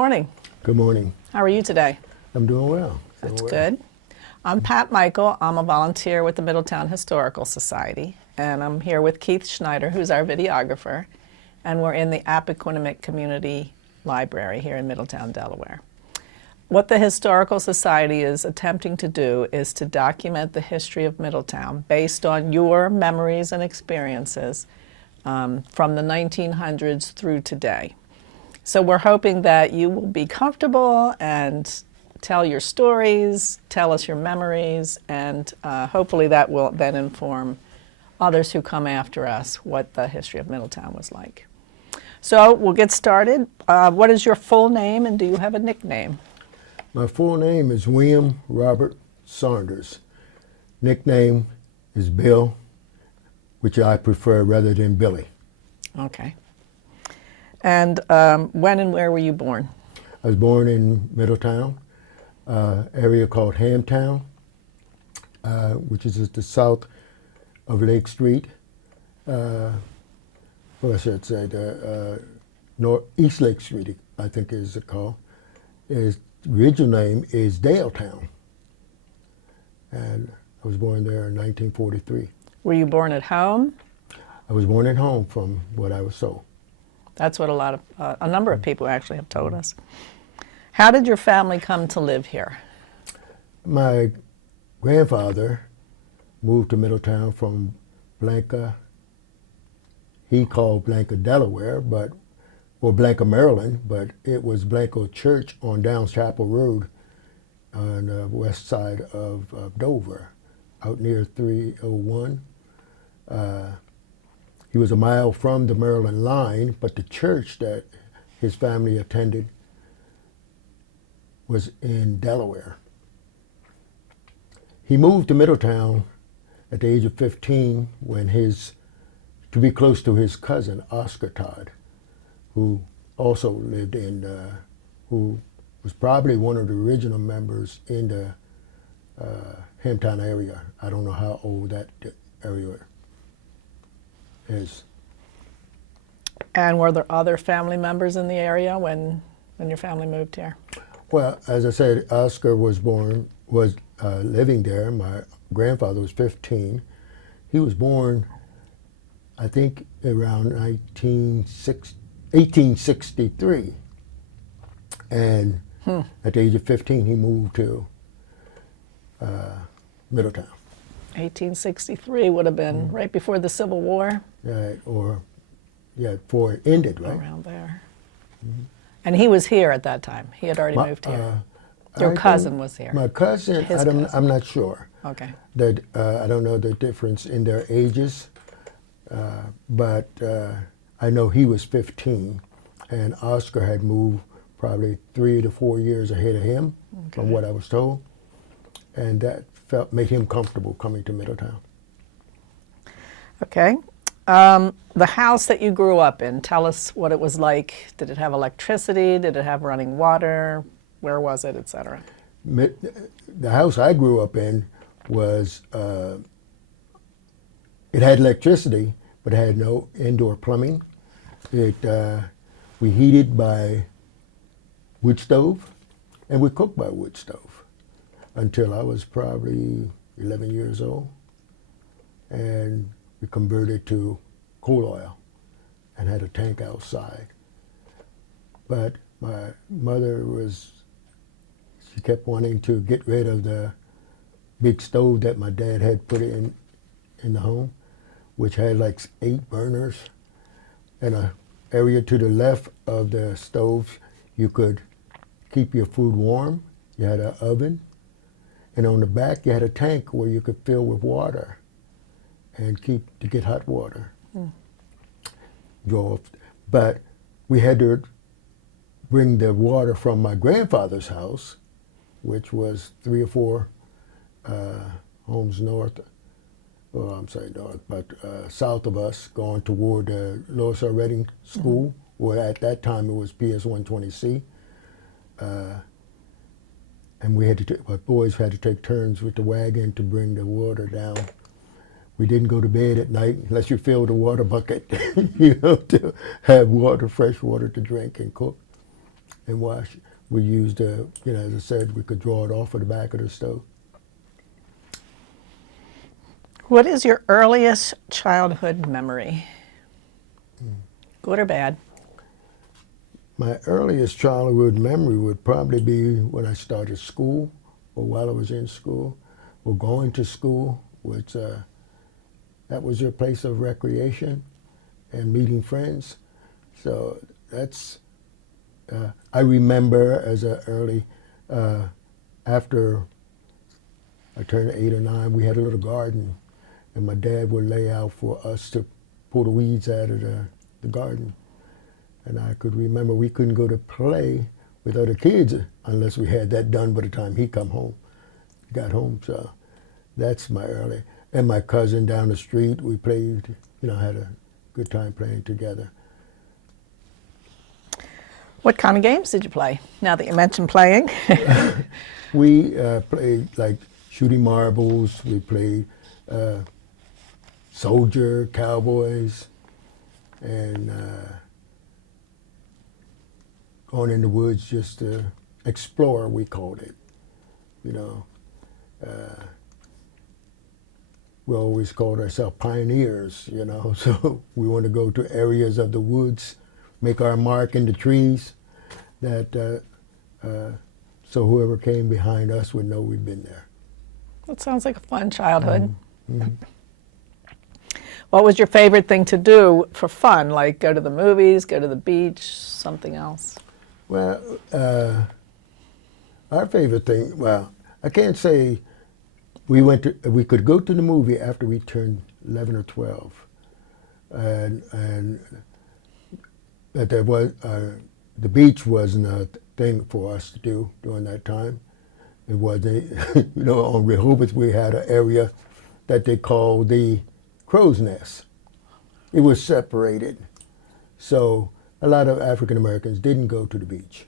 morning. Good morning. How are you today? I'm doing well. That's good. I'm Pat Michael. I'm a volunteer with the Middletown Historical Society, and I'm here with Keith Schneider, who's our videographer, and we're in the Appoquinimink Community Library here in Middletown, Delaware. What the Historical Society is attempting to do is to document the history of Middletown based on your memories and experiences from the 1900s through today. So we're hoping that you will be comfortable and tell your stories, tell us your memories, and hopefully that will then inform others who come after us what the history of Middletown was like. So we'll get started. What is your full name, and do you have a nickname? My full name is William Robert Saunders. Nickname is Bill, which I prefer rather than Billy. Okay. And when and where were you born? I was born in Middletown, area called Hamtown, which is at the south of Lake Street. Well, I should say the East Lake Street, I think is it called. Its original name is Daletown, and I was born there in 1943. Were you born at home? I was born at home, from what I was told. That's what a number of people actually have told us. How did your family come to live here? My grandfather moved to Middletown from Blanca. He called Blanca, Delaware, or Blanca, Maryland, but it was Blanca Church on Downs Chapel Road on the west side of Dover, out near 301. He was a mile from the Maryland line, but the church that his family attended was in Delaware. He moved to Middletown at the age of 15 to be close to his cousin, Oscar Todd, who also lived who was probably one of the original members in the Hamtown area. I don't know how old that area is. And were there other family members in the area when your family moved here? Well, as I said, Oscar was living there. My grandfather was 15. He was born, I think, around 1863. And at the age of 15, he moved to Middletown. 1863 would have been right before the Civil War? Before it ended, right? Around there. Mm-hmm. And he was here at that time? He had already moved here? Your cousin was here? My cousin, I'm not sure. Okay. I don't know the difference in their ages, but I know he was 15, and Oscar had moved probably 3 to 4 years ahead of him, from what I was told, and that made him comfortable coming to Middletown. Okay. The house that you grew up in, tell us what it was like. Did it have electricity? Did it have running water? Where was it, etc.? The house I grew up in was, it had electricity, but it had no indoor plumbing. We heated by wood stove, and we cooked by wood stove until I was probably 11 years old. And we converted to coal oil and had a tank outside. But my mother she kept wanting to get rid of the big stove that my dad had put in the home, which had like 8 burners. And an area to the left of the stove, you could keep your food warm. You had an oven. And on the back, you had a tank where you could fill with water and get hot water. But we had to bring the water from my grandfather's house, which was 3 or 4 homes north, south of us, going toward the Lois R. Redding School, or at that time it was PS 120C. And our boys had to take turns with the wagon to bring the water down. We didn't go to bed at night unless you filled the water bucket, to have water, fresh water to drink and cook. and wash. We used, as I said, we could draw it off of the back of the stove. What is your earliest childhood memory? Good or bad? My earliest childhood memory would probably be when I started school, or while I was in school, or going to school, which that was your place of recreation and meeting friends. So that's, I remember as an early, after I turned 8 or 9, we had a little garden, and my dad would lay out for us to pull the weeds out of the garden. And I could remember we couldn't go to play with other kids unless we had that done by the time he got home. So that's my early. And my cousin down the street, we played, had a good time playing together. What kind of games did you play, now that you mentioned playing? We played like shooting marbles. We played soldier, cowboys, and going in the woods just to explore, we called it. We always called ourselves pioneers, so we want to go to areas of the woods, make our mark in the trees, that so whoever came behind us would know we'd been there. That sounds like a fun childhood. Mm-hmm. What was your favorite thing to do for fun, like go to the movies, go to the beach, something else? Well, our favorite thing, I can't say we could go to the movie after we turned 11 or 12. And that there was, the beach wasn't a thing for us to do during that time. It wasn't, on Rehoboth we had an area that they called the Crow's Nest. It was separated. So a lot of African Americans didn't go to the beach.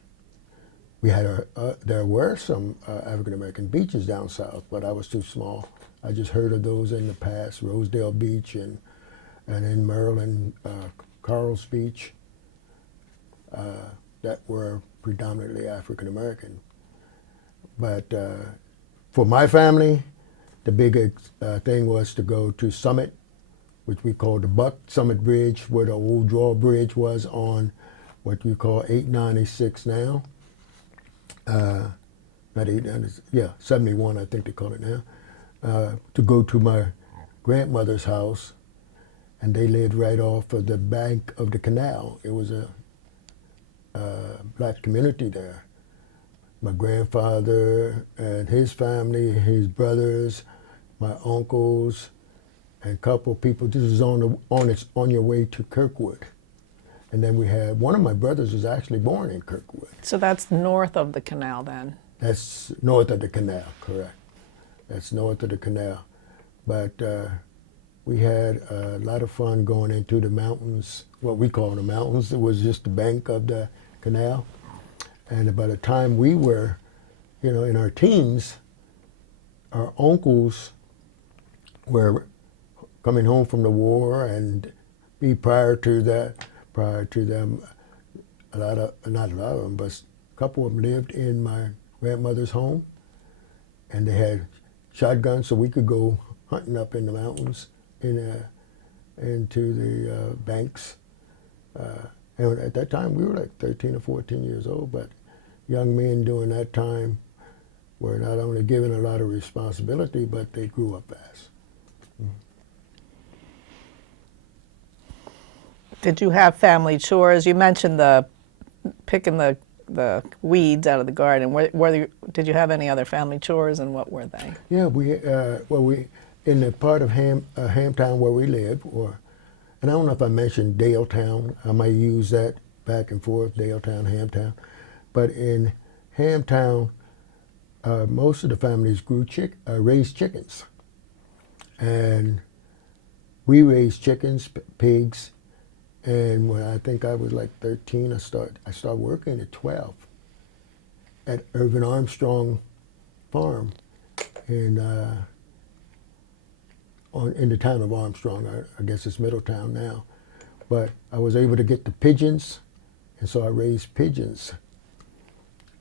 We had there were some African American beaches down south, but I was too small. I just heard of those in the past, Rosedale Beach and in Maryland, Carl's Beach, that were predominantly African American. But for my family, the big thing was to go to Summit, which we call the Buck Summit Bridge, where the old drawbridge was on what you call 896 now. Not 896, 71, I think they call it now. To go to my grandmother's house, and they lived right off of the bank of the canal. It was a black community there. My grandfather and his family, his brothers, my uncles, and a couple people. This is on your way to Kirkwood. And then we had, one of my brothers was actually born in Kirkwood. So that's north of the canal then? That's north of the canal, correct. That's north of the canal. But we had a lot of fun going into the mountains, what we call the mountains. It was just the bank of the canal. And by the time we were, in our teens, our uncles were coming home from the war, and prior to them, not a lot of them, but a couple of them lived in my grandmother's home, and they had shotguns, so we could go hunting up in the mountains, into the banks. And at that time, we were like 13 or 14 years old, but young men during that time were not only given a lot of responsibility, but they grew up fast. Did you have family chores? You mentioned picking the weeds out of the garden. Did you have any other family chores, and what were they? Yeah, we in the part of Hamtown where we live, and I don't know if I mentioned Daletown. I might use that back and forth, Daletown, Hamtown. But in Hamtown, most of the families raised chickens. And we raised chickens, pigs, and when I think I was like 13, I started working at 12 at Irvin Armstrong Farm in the town of Armstrong. I guess it's Middletown now. But I was able to get the pigeons, and so I raised pigeons.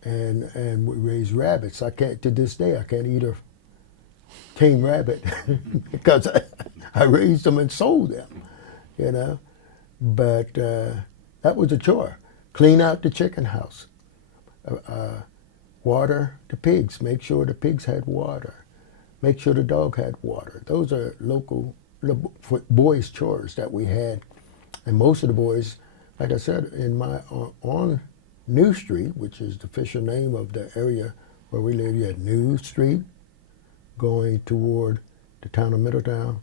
and we raised rabbits. I can't, to this day, I can't eat a tame rabbit because I raised them and sold them, you know. But that was a chore. Clean out the chicken house. Water the pigs. Make sure the pigs had water. Make sure the dog had water. Those are local boys' chores that we had. And most of the boys, like I said, in my on New Street, which is the official name of the area where we live, you had New Street going toward the town of Middletown,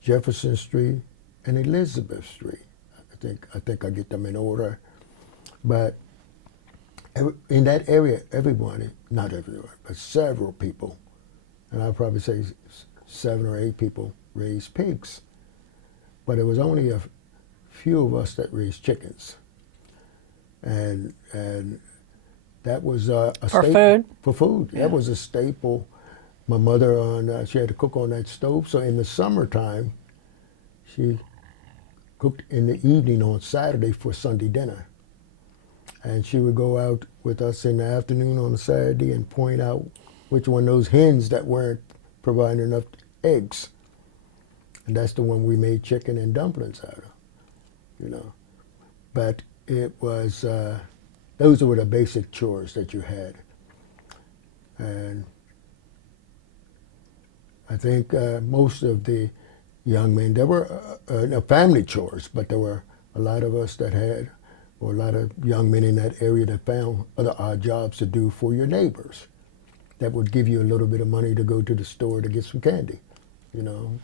Jefferson Street, and Elizabeth Street. I think I get them in order. But in that area, everybody, not everywhere, but several people, and I'd probably say 7 or 8 people raised pigs. But it was only a few of us that raised chickens. And that was a For staple. food? For food. Yeah. That was a staple. My mother, she had to cook on that stove. So in the summertime, she cooked in the evening on Saturday for Sunday dinner. And she would go out with us in the afternoon on a Saturday and point out which one of those hens that weren't providing enough eggs. And that's the one we made chicken and dumplings out of, you know. But it was, those were the basic chores that you had. And I think most of the young men, there were family chores, but there were a lot of us that had, or a lot of young men in that area that found other odd jobs to do for your neighbors that would give you a little bit of money to go to the store to get some candy, you know.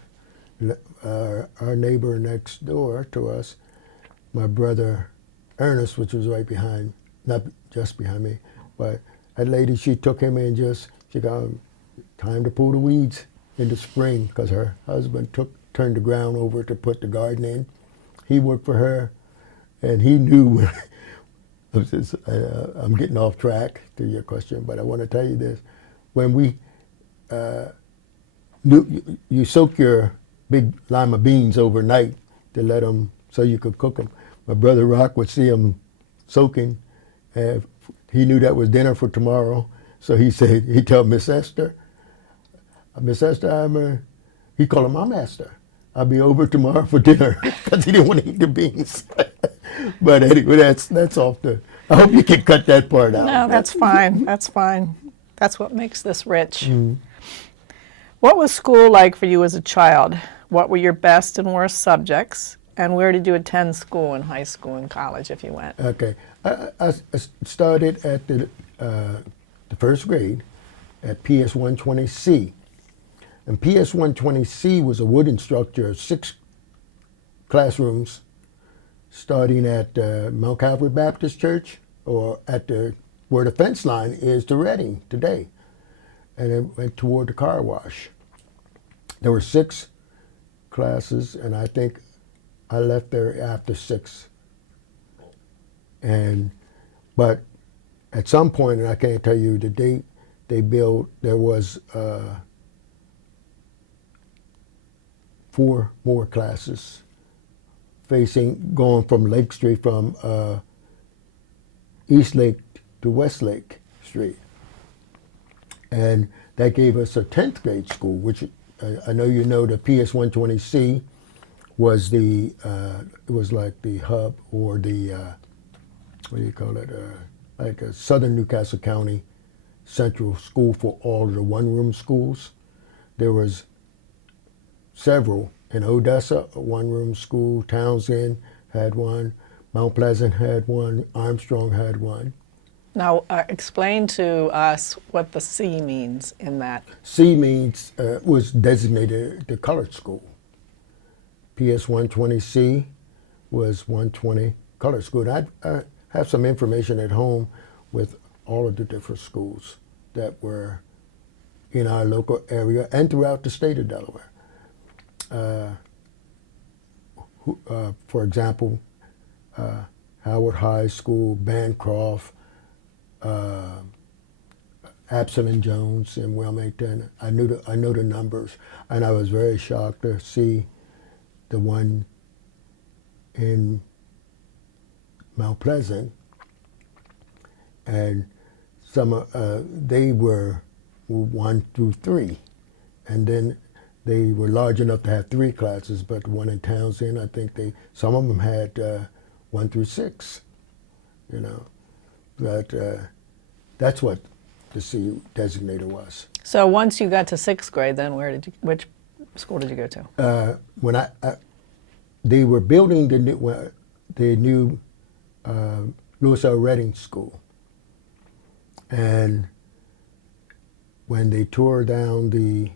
Our neighbor next door to us, my brother Ernest, which was right behind, not just behind me, but that lady, she took him and she got him time to pull the weeds in the spring because her husband turned the ground over to put the garden in. He worked for her, and he knew, I'm getting off track to your question, but I want to tell you this. When we, you soak your big lima beans overnight to let them, so you could cook them. My brother Rock would see them soaking, and he knew that was dinner for tomorrow. So he'd tell Miss Esther, he called her Mom Esther. I'll be over tomorrow for dinner because he didn't want to eat the beans. But anyway, that's off the, I hope you can cut that part out. No, that's fine. That's fine. That's what makes this rich. What was school like for you as a child? What were your best and worst subjects? And where did you attend school in high school and college if you went? Okay. I started at the first grade at PS 120C. And PS 120C was a wooden structure of 6 classrooms starting at Mount Calvary Baptist Church or at where the fence line is to Reading today. And it went toward the car wash. There were 6 classes, and I think I left there after 6. But at some point, and I can't tell you the date, there was 4 more classes going from Lake Street, from East Lake to West Lake Street. And that gave us a 10th grade school, which I know you know the PS 120C was it was like the hub or the, what do you call it, like a Southern Newcastle County central school for all of the one-room schools. There was several. In Odessa, a one-room school. Townsend had one. Mount Pleasant had one. Armstrong had one. Now, explain to us what the C means in that. C means, was designated the colored school. PS 120C was 120 colored school. And I have some information at home with all of the different schools that were in our local area and throughout the state of Delaware. For example, Howard High School, Bancroft, Absalom Jones in Wilmington. I know the numbers, and I was very shocked to see the one in Mount Pleasant and they were 1 through 3, and then they were large enough to have 3 classes. But the one in Townsend, I think some of them had 1 through 6. You know, but that's what the CU designator was. So once you got to 6th grade, then which school did you go to? When they were building the new Lewis L. Redding School, and when they tore down the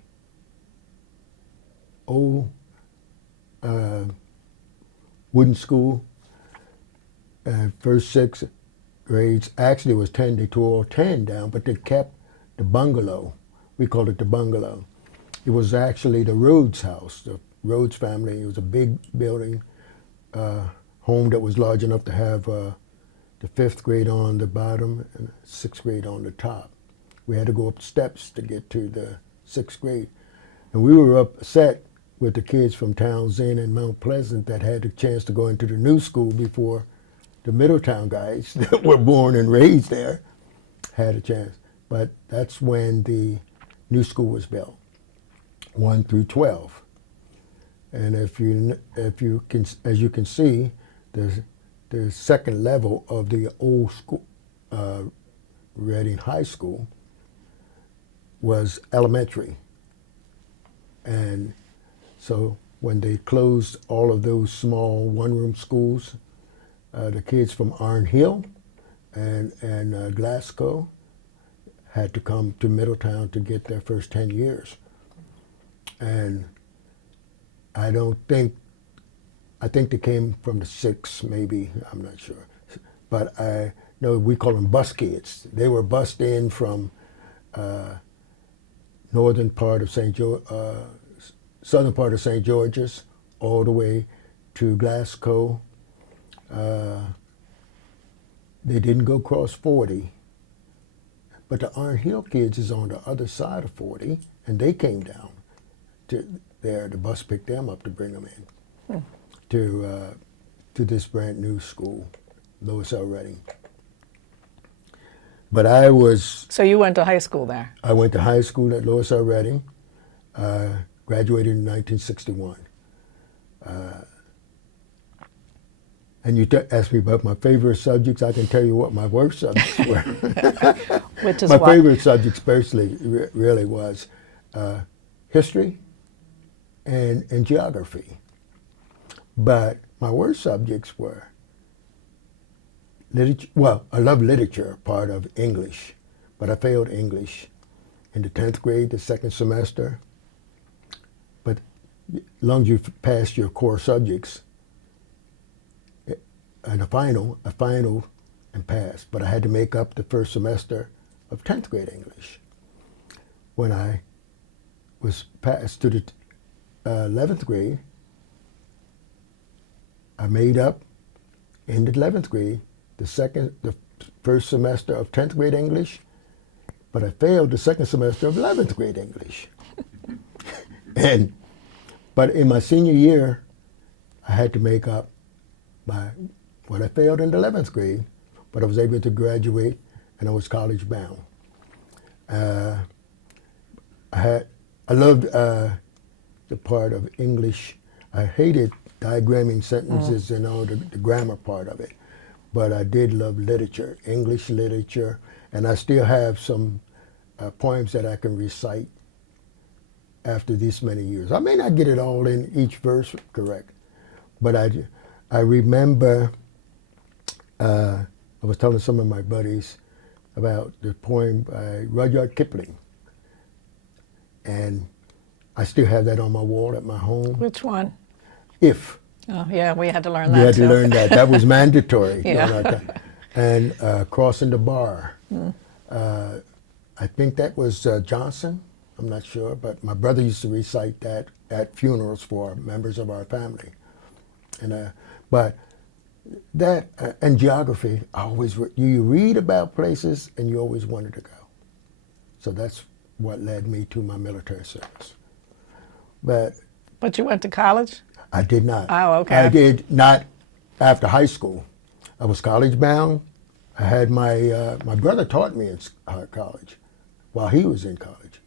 old wooden school, first 6 grades, actually it was 10, they tore all 10 down, but they kept the bungalow. We called it the bungalow. It was actually the Rhodes house, the Rhodes family. It was a big building, home that was large enough to have the 5th grade on the bottom and 6th grade on the top. We had to go up steps to get to the 6th grade. And we were upset with the kids from Townsend and Mount Pleasant that had the chance to go into the new school before the Middletown guys that were born and raised there had a chance. But that's when the new school was built, 1 through 12. And if you can, as you can see, the second level of the old school, Reading High School, was elementary. And so when they closed all of those small one-room schools, the kids from Iron Hill and Glasgow had to come to Middletown to get their first 10 years. And I think they came from the 6, maybe, I'm not sure. But I know we call them bus kids. They were bussed in from northern part of southern part of St. George's all the way to Glasgow. They didn't go across 40, but the Iron Hill kids is on the other side of 40, and they came down to there. The bus picked them up to bring them in to this brand new school, Lewis L. Redding. But So you went to high school there? I went to high school at Lewis L. Redding, graduated in 1961. And you asked me about my favorite subjects. I can tell you what my worst subjects were. Which is my what? favorite subjects personally really was history and geography. But my worst subjects were literature. Well, I love literature, part of English, but I failed English in the 10th grade, the 2nd semester. But as long as you passed your core subjects, and a final and passed. But I had to make up the first semester of 10th grade English. When I was passed to the 11th grade, I made up in the 11th grade the first semester of 10th grade English, but I failed the 2nd semester of 11th grade English. But in my senior year, I had to make up what I failed in the 11th grade, but I was able to graduate, and I was college bound. I loved the part of English. I hated diagramming sentences and all the grammar part of it, but I did love literature, English literature, and I still have some poems that I can recite after this many years. I may not get it all in each verse correct, but I remember I was telling some of my buddies about the poem by Rudyard Kipling, and I still have that on my wall at my home. Which one? If. Oh, yeah, we had to learn that You had too. to learn that. That was mandatory. Yeah. And Crossing the Bar. I think that was Johnson. I'm not sure, but my brother used to recite that at funerals for members of our family. And but that and geography, you read about places and you always wanted to go. So that's what led me to my military service. But you went to college? I did not. Oh, okay. I did not after high school. I was college bound. I I had my brother taught me in college while he was in college.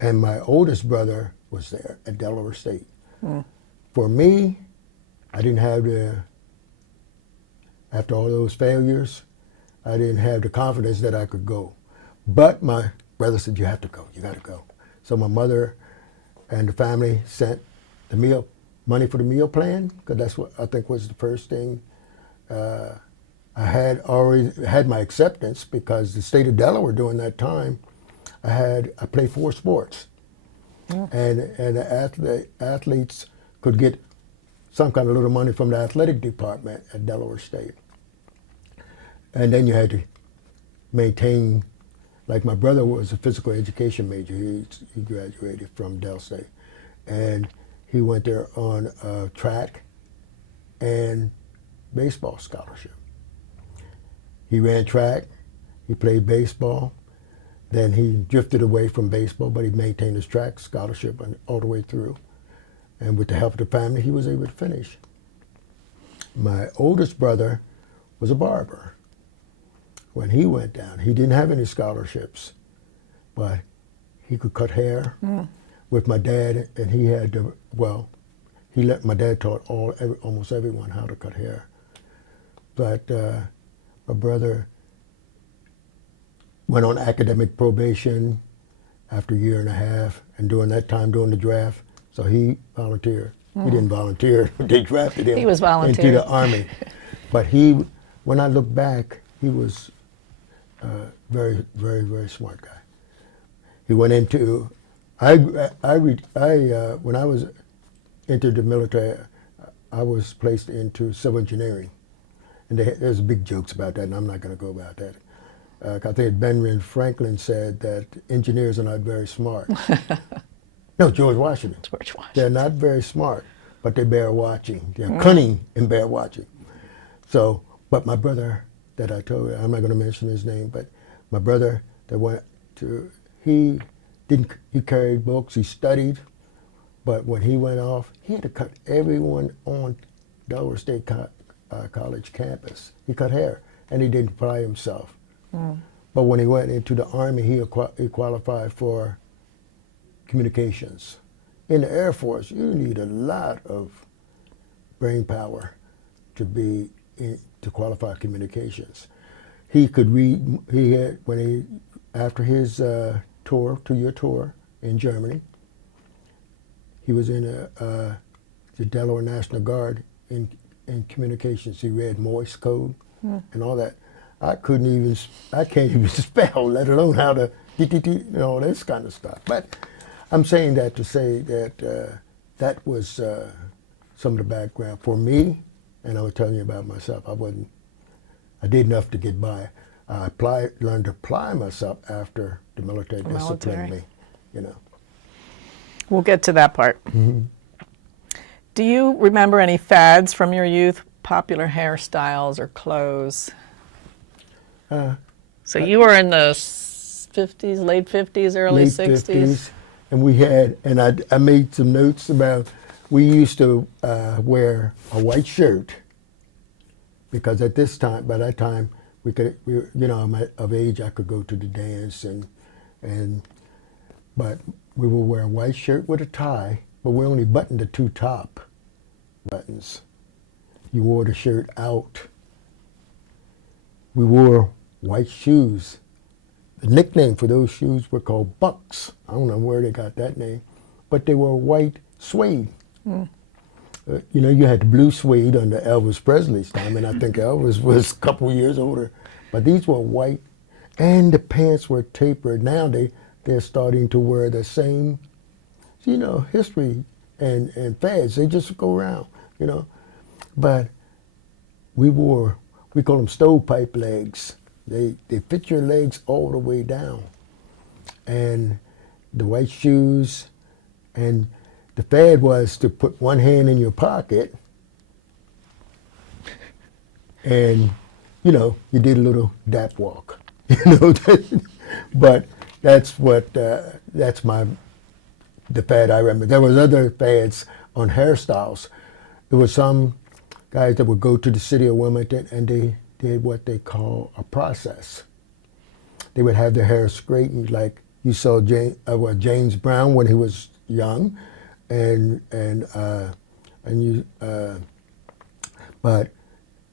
And my oldest brother was there at Delaware State. For me, I didn't have after all those failures, I didn't have the confidence that I could go. But my brother said, you have to go, you got to go. So my mother and the family sent the money for the meal plan, because that's what I think was the first thing. I had already had my acceptance because the state of Delaware during that time, I played 4 sports. And the athletes could get some kind of little money from the athletic department at Delaware State. And then you had to maintain, like my brother was a physical education major. He graduated from Del State. And he went there on a track and baseball scholarship. He ran track, he played baseball, then he drifted away from baseball, but he maintained his track scholarship all the way through. And with the help of the family, he was able to finish. My oldest brother was a barber. When he went down, he didn't have any scholarships, but he could cut hair with my dad, and he had to, my dad taught almost everyone how to cut hair. But my brother went on academic probation after a year and a half, and during that time, during the draft, so he volunteered. He didn't volunteer. They drafted him He was volunteering. into the Army. But when I look back, he was a very, very, very smart guy. He went into, when I was entered the military, I was placed into civil engineering. And there's big jokes about that, and I'm not going to go about that. I think Benjamin Franklin said that engineers are not very smart. No, George Washington. George Washington. They're not very smart, but they bear watching. They're cunning and bear watching. So, but my brother that I told you, I'm not going to mention his name, but my brother that went to, he carried books, he studied, but when he went off, he had to cut everyone on Delaware State College campus. He cut hair, and he didn't apply himself. But when he went into the Army, he qualified for communications. In the Air Force, you need a lot of brain power to qualify communications. He could read. After his 2-year tour in Germany, he was in the Delaware National Guard in communications. He read Morse code and all that. I can't even spell, let alone how to all this kind of stuff. But I'm saying that to say that that was some of the background for me, and I was telling you about myself. I did enough to get by. I learned to apply myself after the military disciplined me, We'll get to that part. Do you remember any fads from your youth, popular hairstyles or clothes? So you were in the 50s, late 50s, early late 60s? 50s, and we had, and I made some notes about, we used to wear a white shirt, because by that time, I'm of age, I could go to the dance, but we would wear a white shirt with a tie, but we only buttoned the 2 top buttons. You wore the shirt out. We wore white shoes. The nickname for those shoes were called Bucks. I don't know where they got that name, but they were white suede. You had the blue suede under Elvis Presley's time, and I think Elvis was a couple years older. But these were white, and the pants were tapered. Now they're starting to wear the same, history and fads. They just go around, But we call them stovepipe legs. They fit your legs all the way down. And the white shoes, and the fad was to put one hand in your pocket, and you did a little dap walk, But that's the fad I remember. There was other fads on hairstyles. There were some guys that would go to the city of Wilmington, and did what they call a process. They would have their hair straightened like you saw James Brown when he was young, but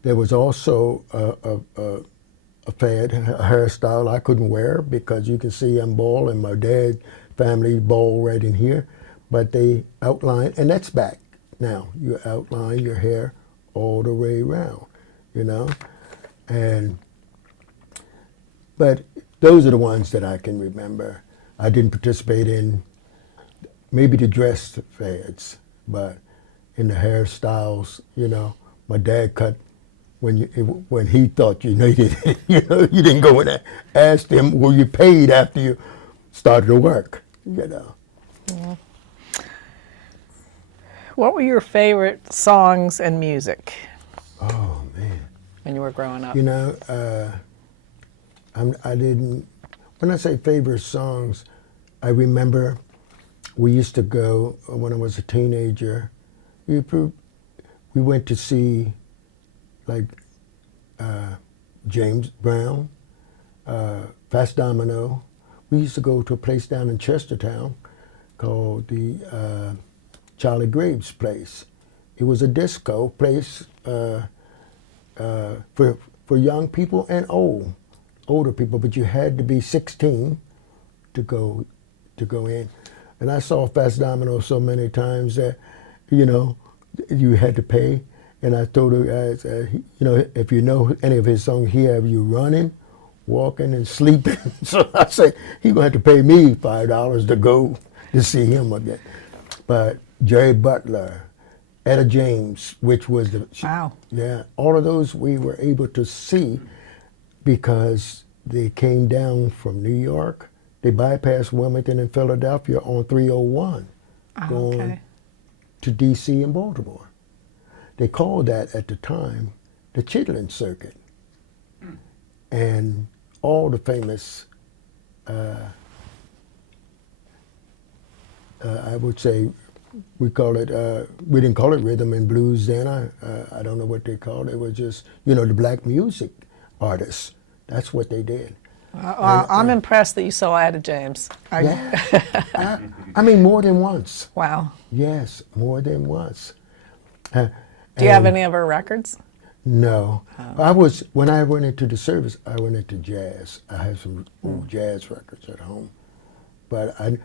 there was also a fad, a hairstyle I couldn't wear because you can see I'm bald and my dad family bald right in here, but they outline, and that's back now. You outline your hair all the way around, you know, but those are the ones that I can remember. I didn't participate in maybe the dress fads, but in the hairstyles, you know, my dad cut when he thought you needed it. You know, you didn't go in there, asked him, were you paid after you started to work, you know. Yeah. What were your favorite songs and music? Oh, man. When you were growing up? You know, I didn't, when I say favorite songs, I remember we used to go, when I was a teenager, we went to see like James Brown, Fast Domino. We used to go to a place down in Chestertown called the Charlie Graves place. It was a disco place for young people and older people, but you had to be 16 to go in. And I saw Fast Domino so many times that, you know, you had to pay. And I told the guys, you know, if you know any of his songs, he have you running, walking, and sleeping. So I said, he gonna have to pay me $5 to go to see him again. But Jerry Butler, Etta James, which was the wow, yeah, all of those we were able to see because they came down from New York. They bypassed Wilmington and Philadelphia on 301, going to D.C. and Baltimore. They called that at the time the Chitlin Circuit. And all the famous, I would say, we didn't call it rhythm and blues then. I don't know what they called it. It was just, you know, the black music artists. That's what they did. I'm impressed that you saw Etta James. Yeah. I mean, more than once. Wow. Yes, more than once. Do you have any of her records? No. Oh. When I went into the service, I went into jazz. I have some old jazz records at home. But I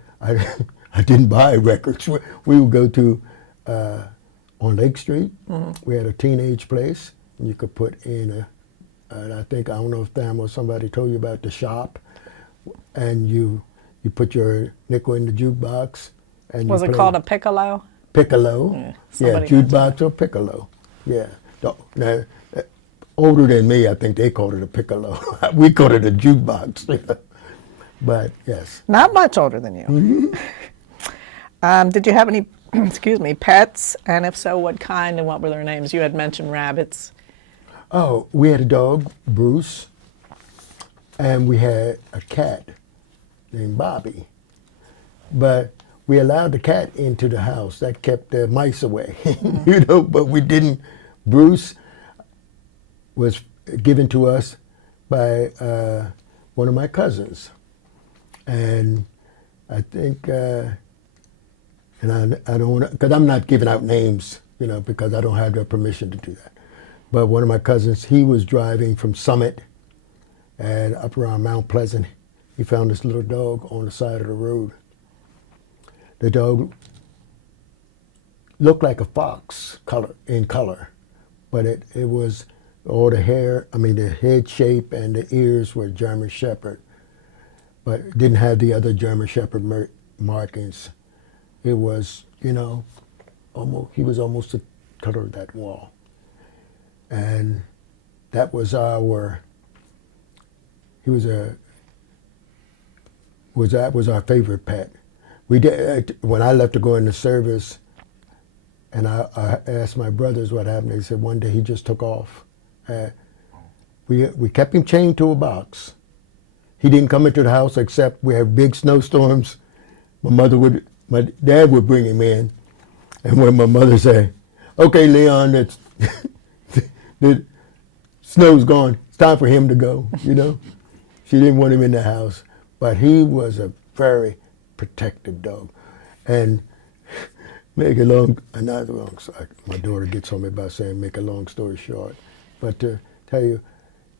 didn't buy records. We would go to, on Lake Street, we had a teenage place, and you could put in and I don't know if Tham or somebody told you about the shop, and you put your nickel in the jukebox. And was it called a piccolo? Piccolo, yeah, jukebox or piccolo, yeah. Now, older than me, I think they called it a piccolo. We called it a jukebox, but yes. Not much older than you. Mm-hmm. Did you have any, excuse me, pets? And if so, what kind and what were their names? You had mentioned rabbits. Oh, we had a dog, Bruce, and we had a cat named Bobby. But we allowed the cat into the house. That kept the mice away, you know, but we didn't. Bruce was given to us by one of my cousins. And I think, and I don't want to, because I'm not giving out names, you know, because I don't have their permission to do that. But one of my cousins, he was driving from Summit and up around Mount Pleasant. He found this little dog on the side of the road. The dog looked like a fox in color, but it was all the hair, the head shape and the ears were German Shepherd, but it didn't have the other German Shepherd markings. It was, you know, he was almost the color of that wall. And that was our favorite pet. We did, when I left to go into service, and I asked my brothers what happened. They said one day he just took off. We kept him chained to a box. He didn't come into the house except we had big snowstorms. My dad would bring him in, and when my mother said, "Okay, Leon, Snow's gone. It's time for him to go, you know. She didn't want him in the house. But he was a very protective dog. And make a long, not long, my daughter gets on me by saying make a long story short. But to tell you,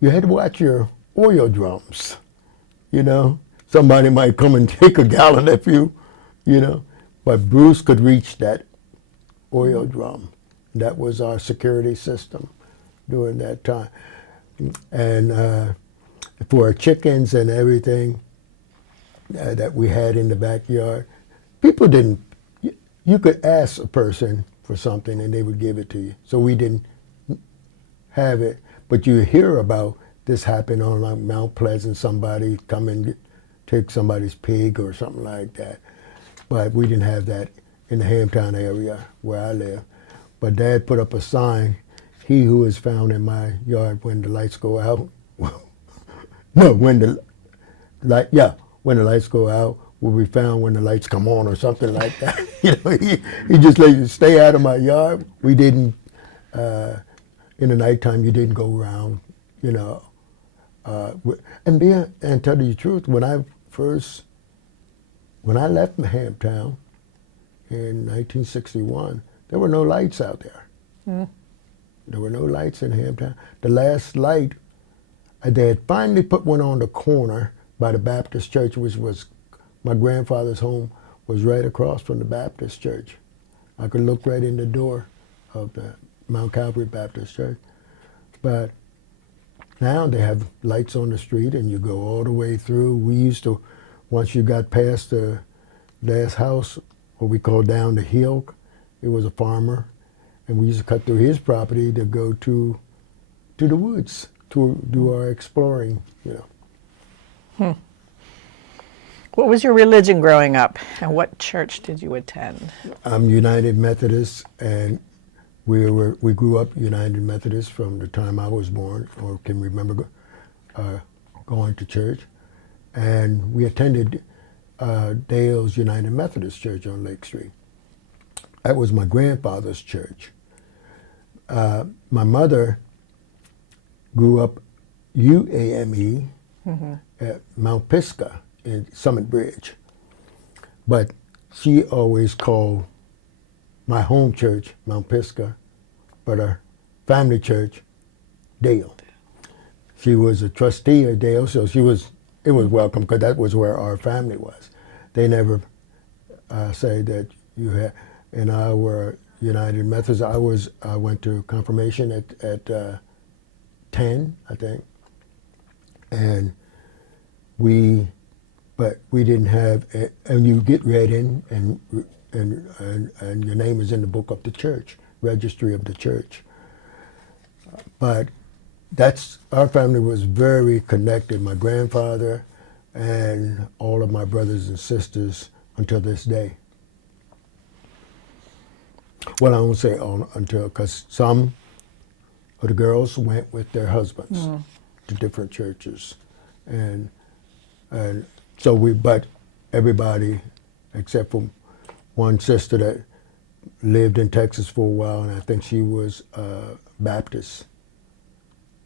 you had to watch your oil drums, you know. Somebody might come and take a gallon of you, you know. But Bruce could reach that oil drum. That was our security system during that time. And for our chickens and everything that we had in the backyard, people didn't, you could ask a person for something and they would give it to you. So we didn't have it. But you hear about this happen on like Mount Pleasant, somebody come and take somebody's pig or something like that. But we didn't have that in the Hamtown area where I live. But Dad put up a sign, he who is found in my yard when the lights go out. No, when the lights go out will be found when the lights come on or something like that. You know, he just let you stay out of my yard. We didn't, in the nighttime, you didn't go around, you know. And tell you the truth, when I left Hamtown in 1961, there were no lights out there. Mm. There were no lights in Hamtown. The last light, they had finally put one on the corner by the Baptist church, which was, my grandfather's home was right across from the Baptist church. I could look right in the door of the Mount Calvary Baptist church. But now they have lights on the street and you go all the way through. We used to, once you got past the last house, what we call down the hill, it was a farmer, and we used to cut through his property to go to the woods to do our exploring, you know. Hmm. What was your religion growing up, and what church did you attend? I'm United Methodist, and we grew up United Methodist from the time I was born, or can remember going to church, and we attended Dale's United Methodist Church on Lake Street. That was my grandfather's church. My mother grew up UAME at Mount Pisgah in Summit Bridge. But she always called my home church Mount Pisgah, but our family church Dale. She was a trustee of Dale, so it was welcome because that was where our family was. They never say that you had, and I were United Methodist. I went to confirmation at 10, I think, and we didn't have, and you get read in, and your name is in the book of the church, registry of the church. But our family was very connected. My grandfather and all of my brothers and sisters until this day. Well, I won't say all until, because some of the girls went with their husbands to different churches, and so but everybody except for one sister that lived in Texas for a while, and I think she was Baptist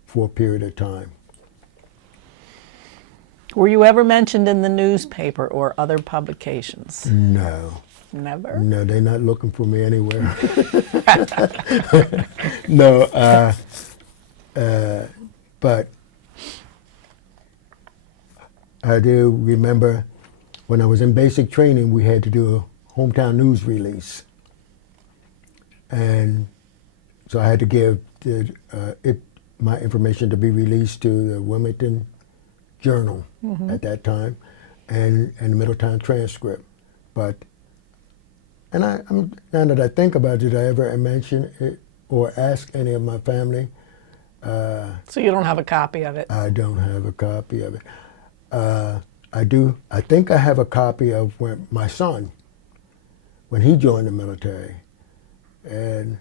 for a period of time. Were you ever mentioned in the newspaper or other publications? No. Never? No, they're not looking for me anywhere. No, but I do remember when I was in basic training, we had to do a hometown news release. And so I had to give my information to be released to the Wilmington Journal at that time and the Middletown Transcript. But now that I think about it, did I ever mention it or ask any of my family? So you don't have a copy of it? I don't have a copy of it. I think I have a copy of when my son, when he joined the military. And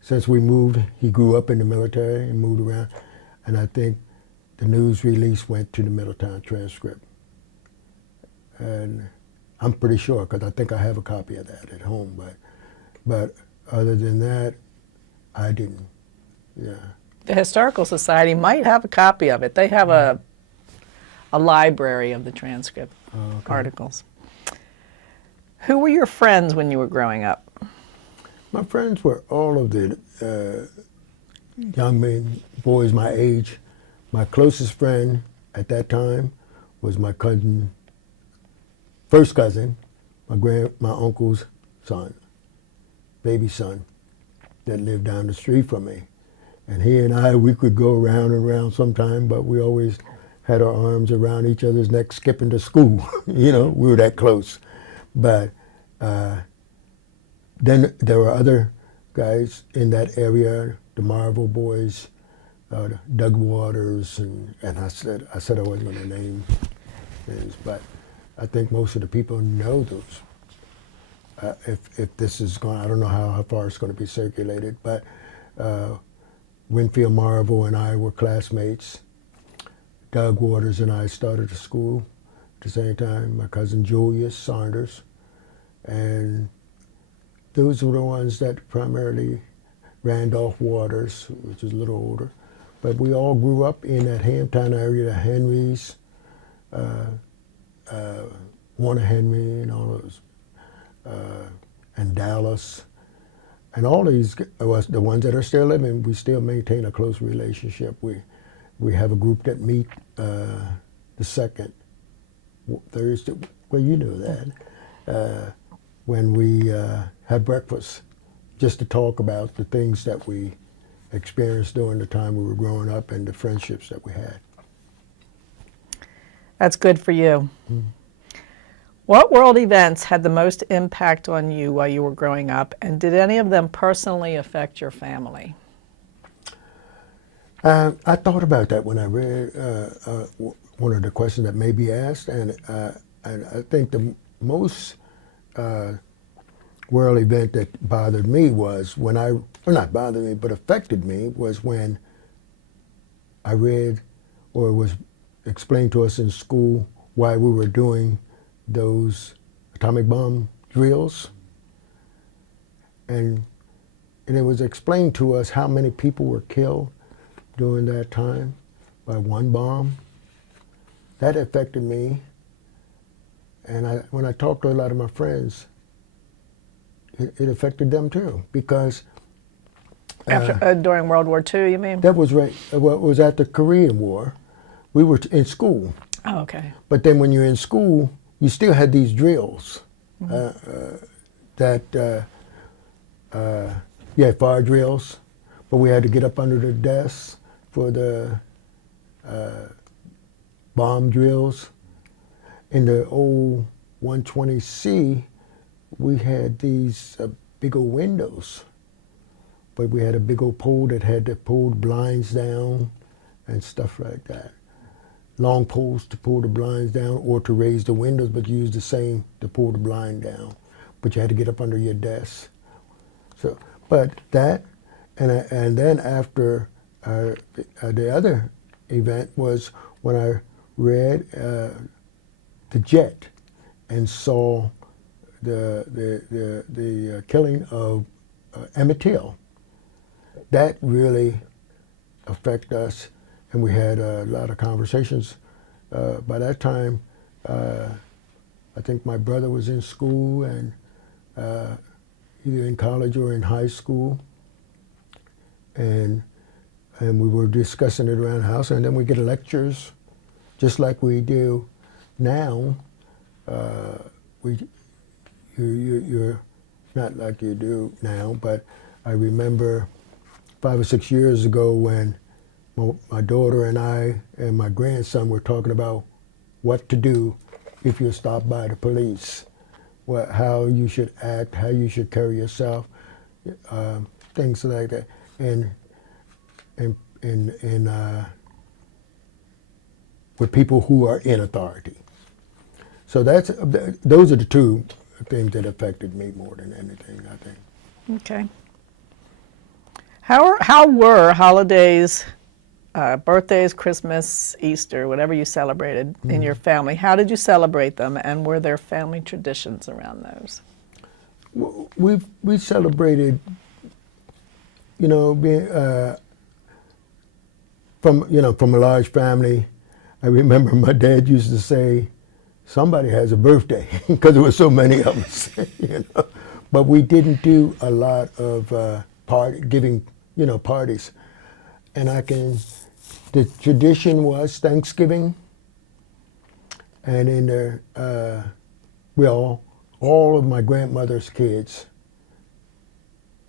since we moved, he grew up in the military and moved around. And I think the news release went to the Middletown Transcript. And I'm pretty sure, because I think I have a copy of that at home. But other than that, I didn't. Yeah. The Historical Society might have a copy of it. They have a library of the transcript articles. Who were your friends when you were growing up? My friends were all of the young men, boys my age. My closest friend at that time was my cousin, first cousin, my uncle's son, baby son, that lived down the street from me. And he and I, we could go around and around sometime, but we always had our arms around each other's necks skipping to school. You know, we were that close. But then there were other guys in that area, the Marvel boys, Doug Waters, and I said I wasn't going to name names, but I think most of the people know those. If this is going, I don't know how far it's going to be circulated, but Winfield Marvel and I were classmates. Doug Waters and I started a school at the same time. My cousin Julius Saunders, and those were the ones that primarily Randolph Waters, which is a little older. But we all grew up in that Hamptown area, the Henrys, Warner Henry, and all those, and Dallas. And all these, the ones that are still living, we still maintain a close relationship. We have a group that meet the second Thursday, well, you know that, when we have breakfast, just to talk about the things that we experienced during the time we were growing up and the friendships that we had. That's good for you. Mm. What world events had the most impact on you while you were growing up, and did any of them personally affect your family? I thought about that when I read one of the questions that may be asked, and I think the most world event that bothered me was when or not bothered me, but affected me, was when I read, or it was explained to us in school, why we were doing those atomic bomb drills. And it was explained to us how many people were killed during that time by one bomb. That affected me. And when I talked to a lot of my friends, it affected them too, because during World War II, you mean? That was right. Well, it was at the Korean War. We were in school. Oh, okay. But then when you're in school, you still had these drills. Mm-hmm. You had fire drills, but we had to get up under the desks for the bomb drills. In the old 120C, we had these big old windows, but we had a big old pole that had to pull the blinds down and stuff like that. Long poles to pull the blinds down or to raise the windows, but you used the same to pull the blind down. But you had to get up under your desk. So, but that, and then after the other event was when I read The Jet and saw the killing of Emmett Till. That really affected us, and we had a lot of conversations. By that time, I think my brother was in school, and either in college or in high school, and we were discussing it around the house, and then we get lectures, just like we do now. You're not like you do now, but I remember 5 or 6 years ago when my daughter and I and my grandson were talking about what to do if you're stopped by the police, how you should act, how you should carry yourself, things like that, and with people who are in authority. So those are the two things that affected me more than anything, I think. Okay. How were holidays, birthdays, Christmas, Easter, whatever you celebrated in your family, how did you celebrate them, and were there family traditions around those? We celebrated, from a large family, I remember my dad used to say, "Somebody has a birthday," because there were so many of us. But we didn't do a lot of giving, parties. And the tradition was Thanksgiving, and in there, all of my grandmother's kids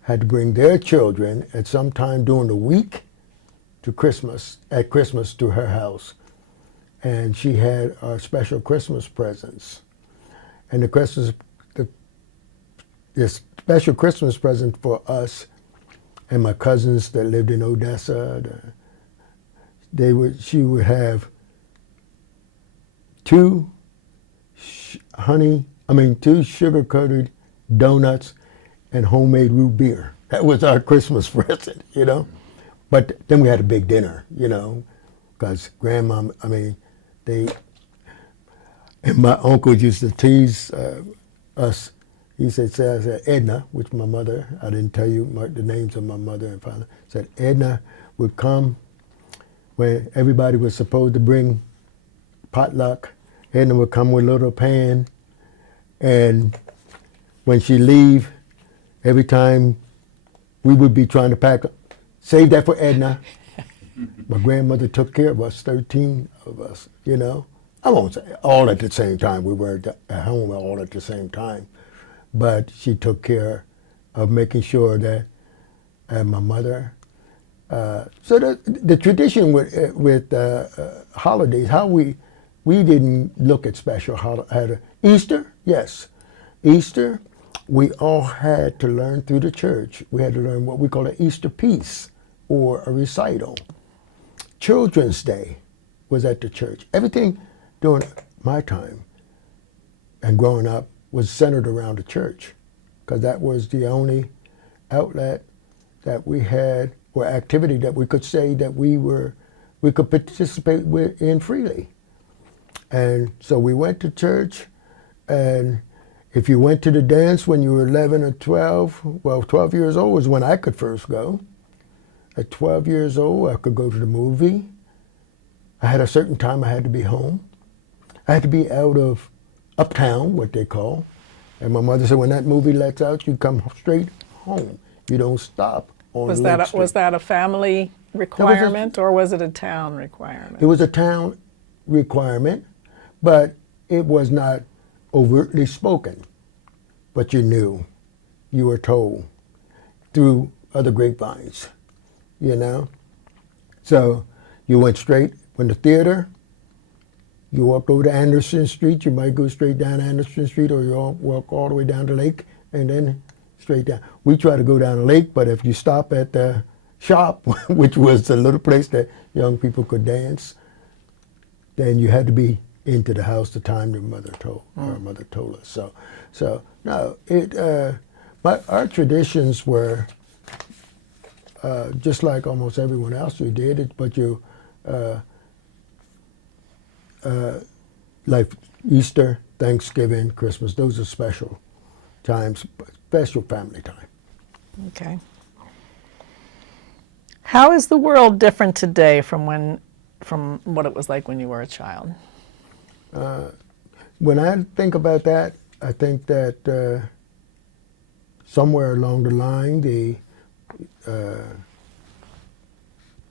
had to bring their children at some time during the week at Christmas to her house. And she had special Christmas presents. And the special Christmas present for us and my cousins that lived in Odessa, she would have two sugar-coated donuts and homemade root beer. That was our Christmas present, But then we had a big dinner, because and my uncle used to tease us. He said, Edna, which my mother, I didn't tell you the names of my mother and father, said Edna would come when everybody was supposed to bring potluck. Edna would come with a little pan, and when she leave, every time we would be trying to pack, save that for Edna. My grandmother took care of us, 13 of us, I won't say all at the same time. We were at home all at the same time. But she took care of making sure that my mother. So the tradition with holidays, how we didn't look at special holidays. Easter, yes. Easter, we all had to learn through the church. We had to learn what we call an Easter piece or a recital. Children's Day was at the church. Everything during my time and growing up was centered around the church, because that was the only outlet that we had, or activity that we could say that we could participate in freely. And so we went to church, and if you went to the dance when you were 11 or 12, 12 years old was when I could first go. At 12 years old, I could go to the movie. I had a certain time I had to be home. I had to be out of uptown, what they call. And my mother said, when that movie lets out, you come straight home. You don't stop on Was that a family requirement, or was it a town requirement? It was a town requirement, but it was not overtly spoken. But you knew, you were told through other grapevines, So you went straight from the theater. You walked over to Anderson Street, you might go straight down Anderson Street, or you walk all the way down the lake and then straight down. We try to go down the lake, but if you stop at the shop, which was the little place that young people could dance, then you had to be into the house the time our mother told us. So no, our traditions were just like almost everyone else who did it, but like Easter, Thanksgiving, Christmas, those are special times, special family time. Okay. How is the world different today from what it was like when you were a child? When I think about that, I think that somewhere along the line,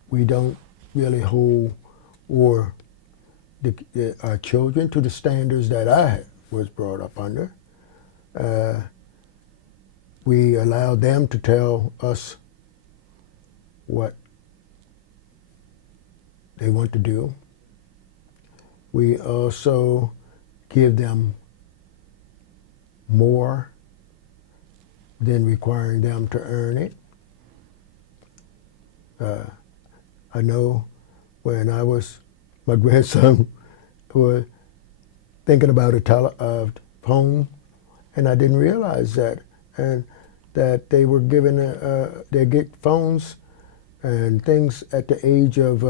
we don't really hold our children to the standards that I was brought up under. We allow them to tell us what they want to do. We also give them more than requiring them to earn it. I know when my grandson was thinking about a phone, and I didn't realize that, and that they were given they get phones and things at the age of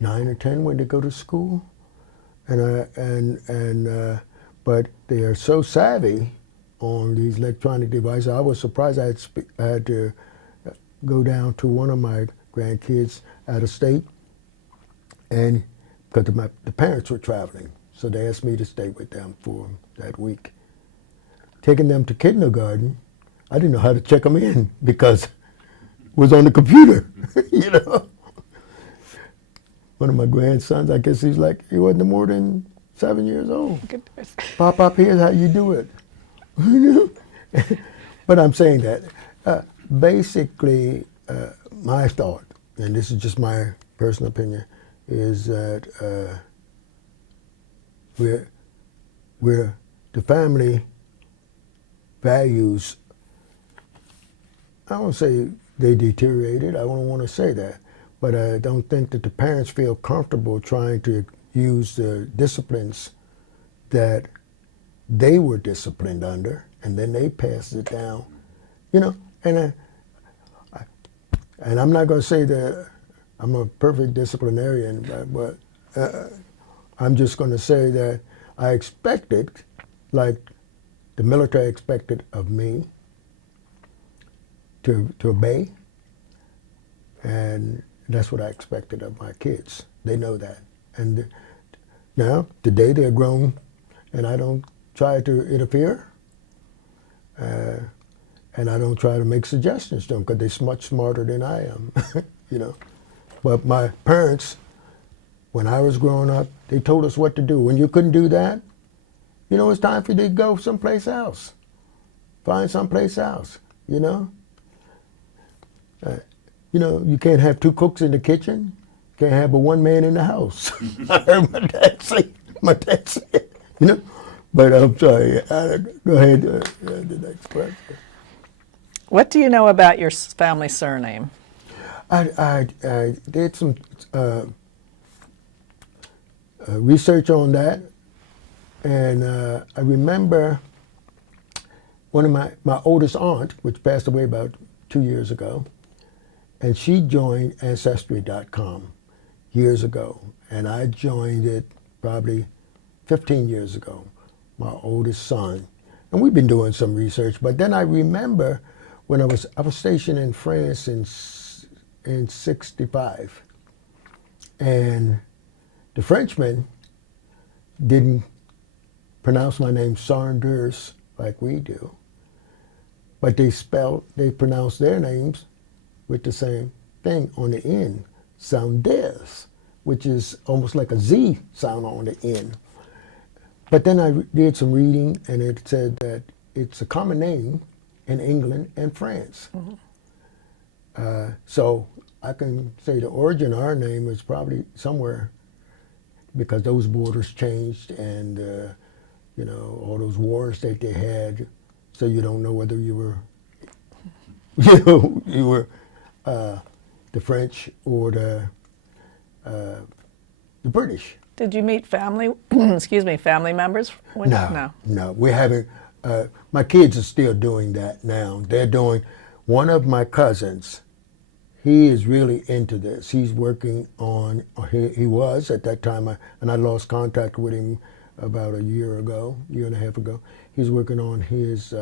9 or 10 when they go to school, but they are so savvy on these electronic devices. I was surprised I had to go down to one of my grandkids out of state, and because the parents were traveling, so they asked me to stay with them for that week. Taking them to kindergarten, I didn't know how to check them in because it was on the computer, you know. One of my grandsons, I guess he wasn't more than 7 years old. Goodness. Pop, here's how you do it. But I'm saying that basically my thought, and this is just my personal opinion, is that the family values, I don't say they deteriorated, I don't want to say that, but I don't think that the parents feel comfortable trying to use the disciplines that they were disciplined under, and then they passed it down, you know. And I'm not going to say that I'm a perfect disciplinarian, but I'm just going to say that I expected, like the military expected of me, to obey, and that's what I expected of my kids. They know that. And now, today they're grown, and I don't try to interfere, and I don't try to make suggestions to them because they're much smarter than I am, you know. But my parents, when I was growing up, they told us what to do. When you couldn't do that, you know, it's time for you to go someplace else. Find someplace else, you know. You know, you can't have two cooks in the kitchen. You can't have but one man in the house. I heard my dad say it, you know. But I'm sorry. Go ahead. The next question. What do you know about your family surname? I did some research on that, and I remember one of my oldest aunt, which passed away about 2 years ago, and she joined Ancestry.com years ago, and I joined it probably 15 years ago, my oldest son. And we've been doing some research, but then I remember when I was stationed in France in 65, and the Frenchmen didn't pronounce my name Saunders like we do, but they pronounced their names with the same thing on the end, Saunders, which is almost like a Z sound on the end. But then I did some reading, and it said that it's a common name in England and France. Mm-hmm. So I can say the origin of our name is probably somewhere, because those borders changed, and you know, all those wars that they had, so you don't know whether you were, you were the French or the British. Did you meet family, excuse me, family members? No, we haven't. My kids are still doing that now. They're doing, one of my cousins, he is really into this. He's working on, he was at that time, and I lost contact with him about a year and a half ago. He's working on his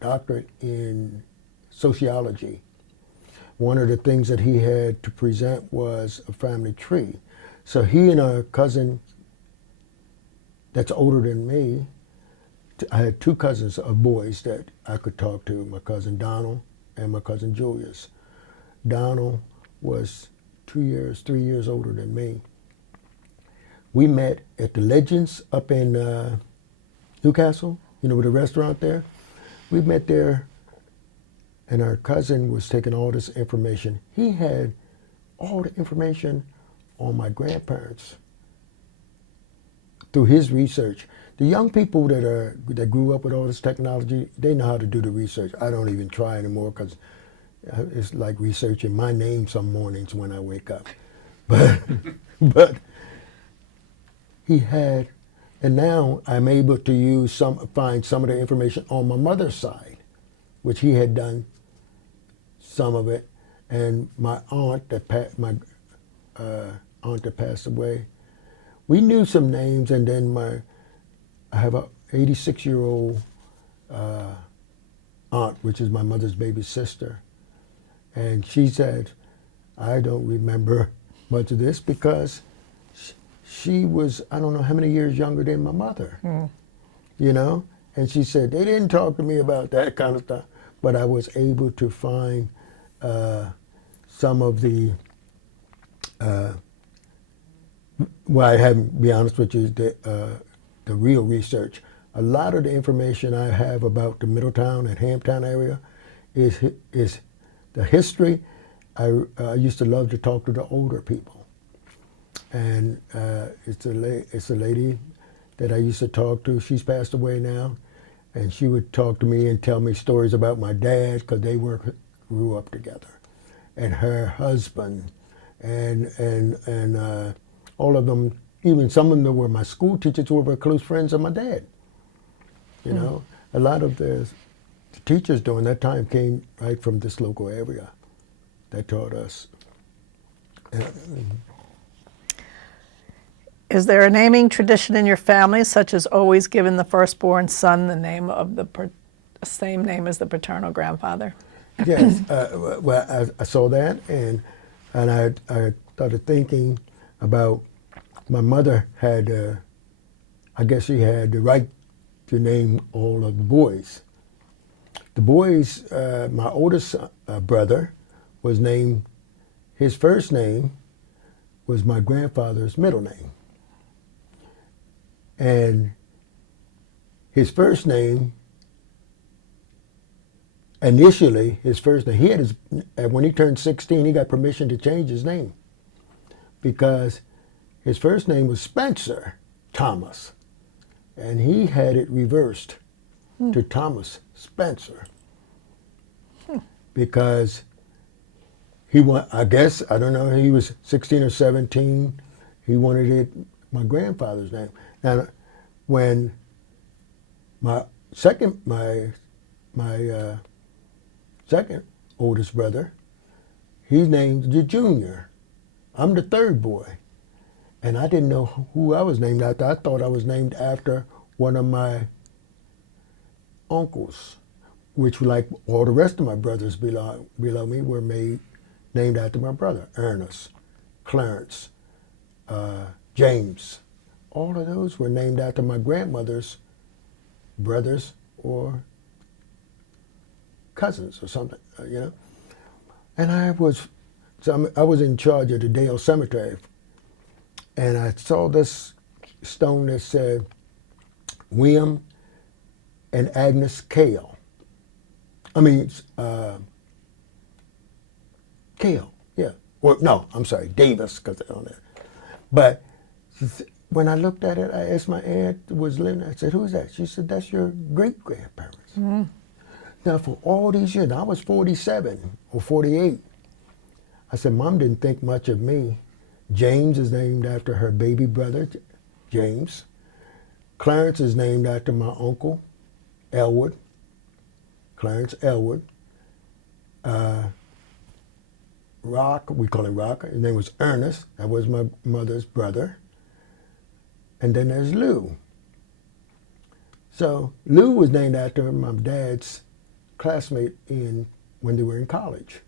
doctorate in sociology. One of the things that he had to present was a family tree. So he and a cousin that's older than me, I had two cousins of boys that I could talk to, my cousin Donald and my cousin Julius. Donald was 3 years older than me. We met at the Legends up in Newcastle, you know, with a restaurant there. We met there, and our cousin was taking all this information. He had all the information on my grandparents through his research. The young people that grew up with all this technology, they know how to do the research. I don't even try anymore, because it's like researching my name some mornings when I wake up. But he had, and now I'm able to find some of the information on my mother's side, which he had done some of it, and my aunt aunt that passed away, we knew some names, and then I have a 86-year-old aunt, which is my mother's baby sister, And she said, I don't remember much of this because she was, I don't know how many years younger than my mother, you know? And she said, they didn't talk to me about that kind of stuff, but I was able to find some of the, well, I haven't, be honest with you, the real research. A lot of the information I have about the Middletown and Hamptown area is the history. I used to love to talk to the older people. And it's a lady that I used to talk to. She's passed away now. And she would talk to me and tell me stories about my dad, because they grew up together. And her husband, and all of them, even some of them were my school teachers who were close friends of my dad. You know, a lot of the teachers during that time came right from this local area that taught us. Is there a naming tradition in your family, such as always giving the firstborn son the name of the same name as the paternal grandfather? Yes, well, I saw that, and I started thinking about my mother had, I guess she had the right to name all of the boys. The boys, my oldest brother was named, his first name was my grandfather's middle name. And his first name, initially, his first name, he had his, when he turned 16, he got permission to change his name because his first name was Spencer Thomas, and he had it reversed to Thomas Spencer because I guess, I don't know, he was 16 or 17, he wanted it my grandfather's name. Now, when my second oldest brother, he's named the junior. I'm the third boy. And I didn't know who I was named after. I thought I was named after one of my uncles, which, like all the rest of my brothers below me, were named after my brother. Ernest, Clarence, James. All of those were named after my grandmother's brothers or cousins or something, you know. And I was in charge of the Dale Cemetery, and I saw this stone that said William and Agnes Cale. I mean, Cale, yeah. Or no, I'm sorry, Davis, because they're on there. But when I looked at it, I asked my aunt who was living. I said, "Who's that?" She said, "That's your great grandparents." Mm-hmm. Now, for all these years, I was 47 or 48. I said, "Mom didn't think much of me." James is named after her baby brother, James. Clarence is named after my uncle, Elwood. Clarence Elwood. Rock, we call him Rock. His name was Ernest. That was my mother's brother. And then there's Lou. So Lou was named after my dad's classmate when they were in college.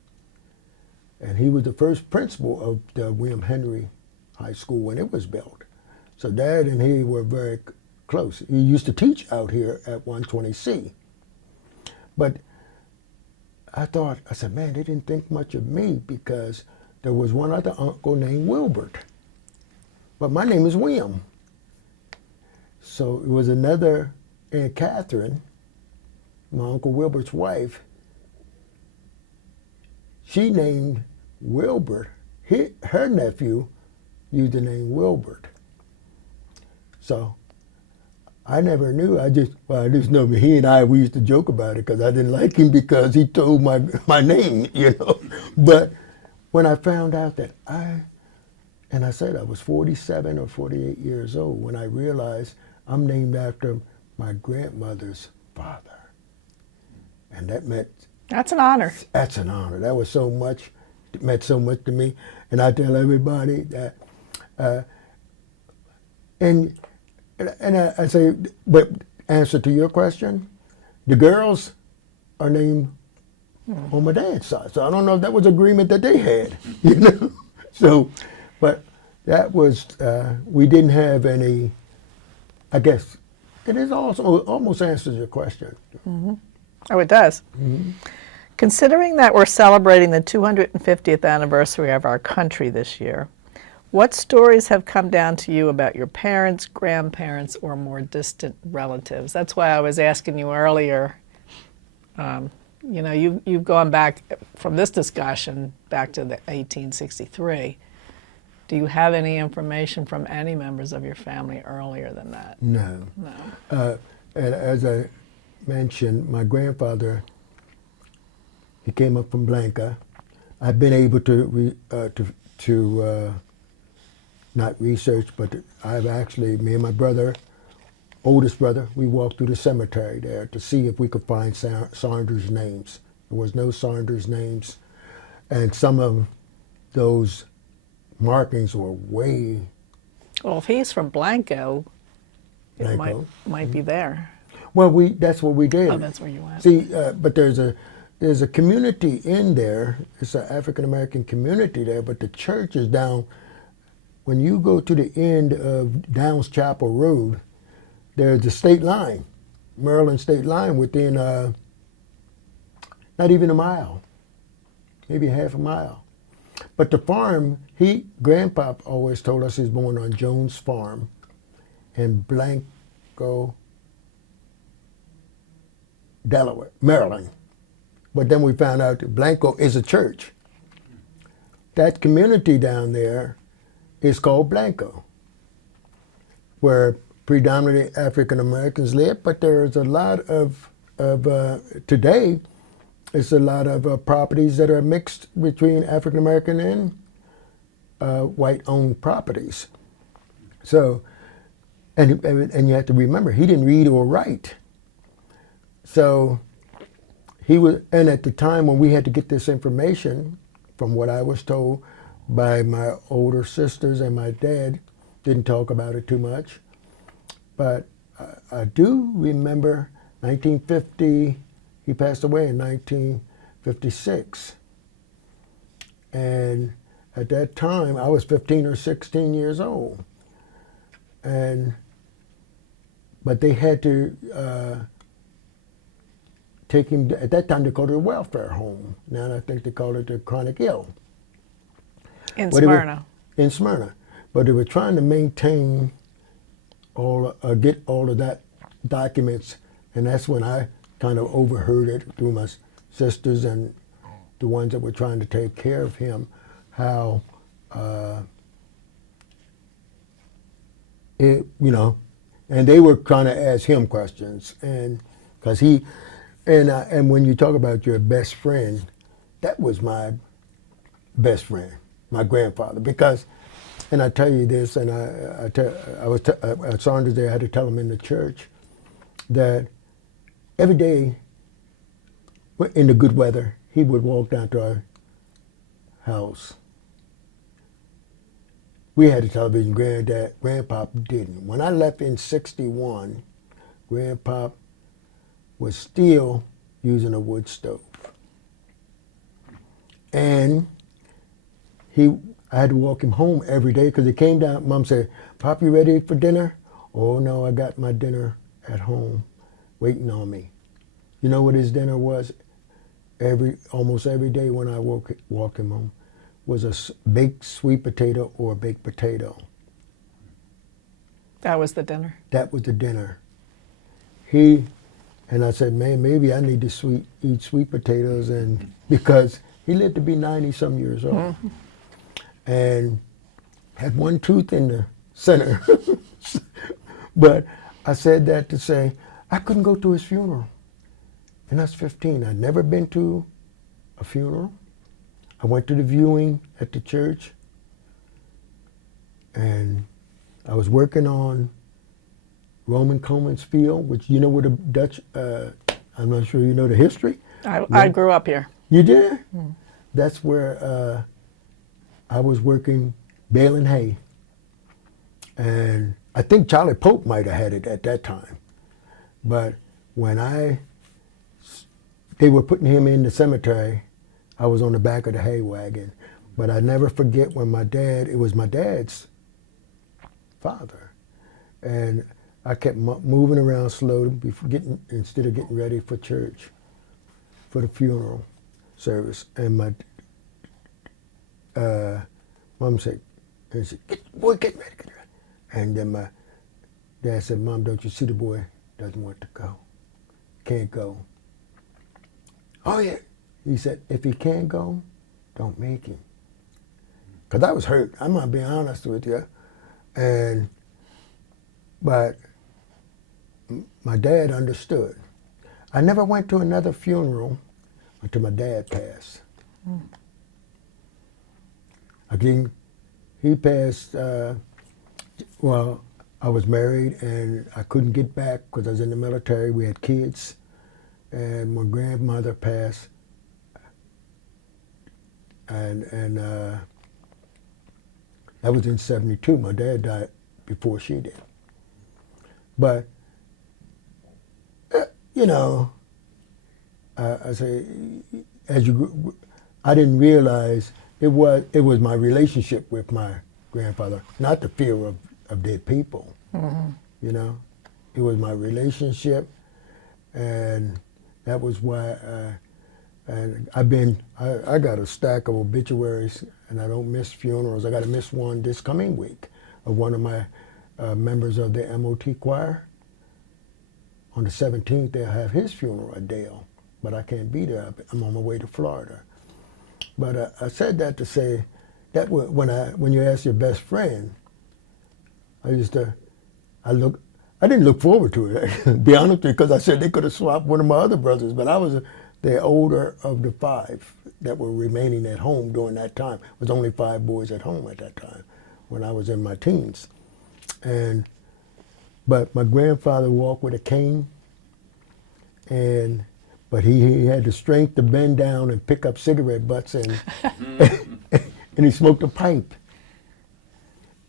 And he was the first principal of the William Henry High School when it was built. So Dad and he were very close. He used to teach out here at 120C. But I said, man, they didn't think much of me because there was one other uncle named Wilbert. But my name is William. So it was another Aunt Catherine, my Uncle Wilbert's wife. She named Wilbert, her nephew used the name Wilbert. So I never knew. I just know he and we used to joke about it because I didn't like him because he told my name, you know. But when I found out that I said I was 47 or 48 years old when I realized I'm named after my grandmother's father. And that meant... That's an honor. That's an honor. That was so much, it meant so much to me. And I tell everybody that, and I say, but answer to your question, the girls are named on my dad's side. So I don't know if that was agreement that they had, you know. So, but that was we didn't have any. I guess it is also almost answers your question. Oh, it does. Considering that we're celebrating the 250th anniversary of our country this year, what stories have come down to you about your parents, grandparents, or more distant relatives? That's why I was asking you earlier. You know, you've gone back from this discussion back to the 1863. Do you have any information from any members of your family earlier than that? No. No. And as I mentioned, my grandfather, he came up from Blanca. I've been able to not research, but I've actually, me and my brother, oldest brother, we walked through the cemetery there to see if we could find Saunders names. There was no Saunders names, and some of those markings were way. Well, if he's from Blanco, it Blanco. might be there. Well, that's what we did. Oh, that's where you went. See, but there's a community in there. It's an African American community there, but the church is down. When you go to the end of Downs Chapel Road, there's the state line, Maryland state line, within not even a mile, maybe half a mile. But the farm, Grandpa always told us he's born on Jones Farm in Blanco, Delaware, Maryland. But then we found out that Blanco is a church. That community down there is called Blanco, where predominantly African Americans live, but there's a lot of today, it's a lot of properties that are mixed between African American and white-owned properties. So, and you have to remember, he didn't read or write. So he was, and at the time when we had to get this information, from what I was told by my older sisters and my dad, didn't talk about it too much. But I do remember 1950, he passed away in 1956. And at that time, I was 15 or 16 years old. But they had to take him, at that time they called it a welfare home. Now I think they call it the chronic ill. In Smyrna. In Smyrna. But they were trying to maintain get all of that documents, and that's when I kind of overheard it through my sisters and the ones that were trying to take care of him, how it, you know, and they were trying to ask him questions, and because he, and when you talk about your best friend, that was my best friend, my grandfather, because. And I tell you this, and I was at Saunders there. I had to tell him in the church that every day, in the good weather, he would walk down to our house. We had a television. Grandpa didn't. When I left in '61, Grandpa was still using a wood stove, and I had to walk him home every day because he came down. Mom said, "Pop, you ready for dinner?" "Oh, no, I got my dinner at home waiting on me." You know what his dinner was? Almost every day when I walk him home was a baked sweet potato or a baked potato. That was the dinner? That was the dinner. And I said, "Man, maybe I need to eat sweet potatoes," and because he lived to be 90-some years old. Mm-hmm. And had one tooth in the center. But I said that to say, I couldn't go to his funeral. And I was 15. I'd never been to a funeral. I went to the viewing at the church. And I was working on Roman Coleman's field, which you know where the Dutch, I'm not sure you know the history. I grew up here. You did? Mm. That's where I was working baling hay. And I think Charlie Pope might have had it at that time. But when I they were putting him in the cemetery. I was on the back of the hay wagon. But I never forget when it was my dad's father. And I kept moving around slowly instead of getting ready for church, for the funeral service. And my mom said, boy, get ready, get ready. And then my dad said, Mom, don't you see the boy doesn't want to go? Can't go. Oh, yeah. He said, if he can't go, don't make him. Because I was hurt. I'm going to be honest with you. But my dad understood. I never went to another funeral until my dad passed. He passed, well, I was married and I couldn't get back because I was in the military. We had kids. And my grandmother passed. And that was in '72. My dad died before she did. But, you know, I say, I didn't realize it was my relationship with my grandfather, not the fear of dead people. Mm-hmm. You know, it was my relationship, and that was why. And I got a stack of obituaries, and I don't miss funerals. I got to miss one this coming week of one of my members of the MOT choir. On the 17th, they'll have his funeral at Dale, but I can't be there. I'm on my way to Florida. But I said that to say that when you ask your best friend, I didn't look forward to it. Be honest with you, because I said they could have swapped one of my other brothers, but I was the older of the 5 that were remaining at home during that time. There was only 5 boys at home at that time when I was in my teens. But my grandfather walked with a cane, but he had the strength to bend down and pick up cigarette butts and he smoked a pipe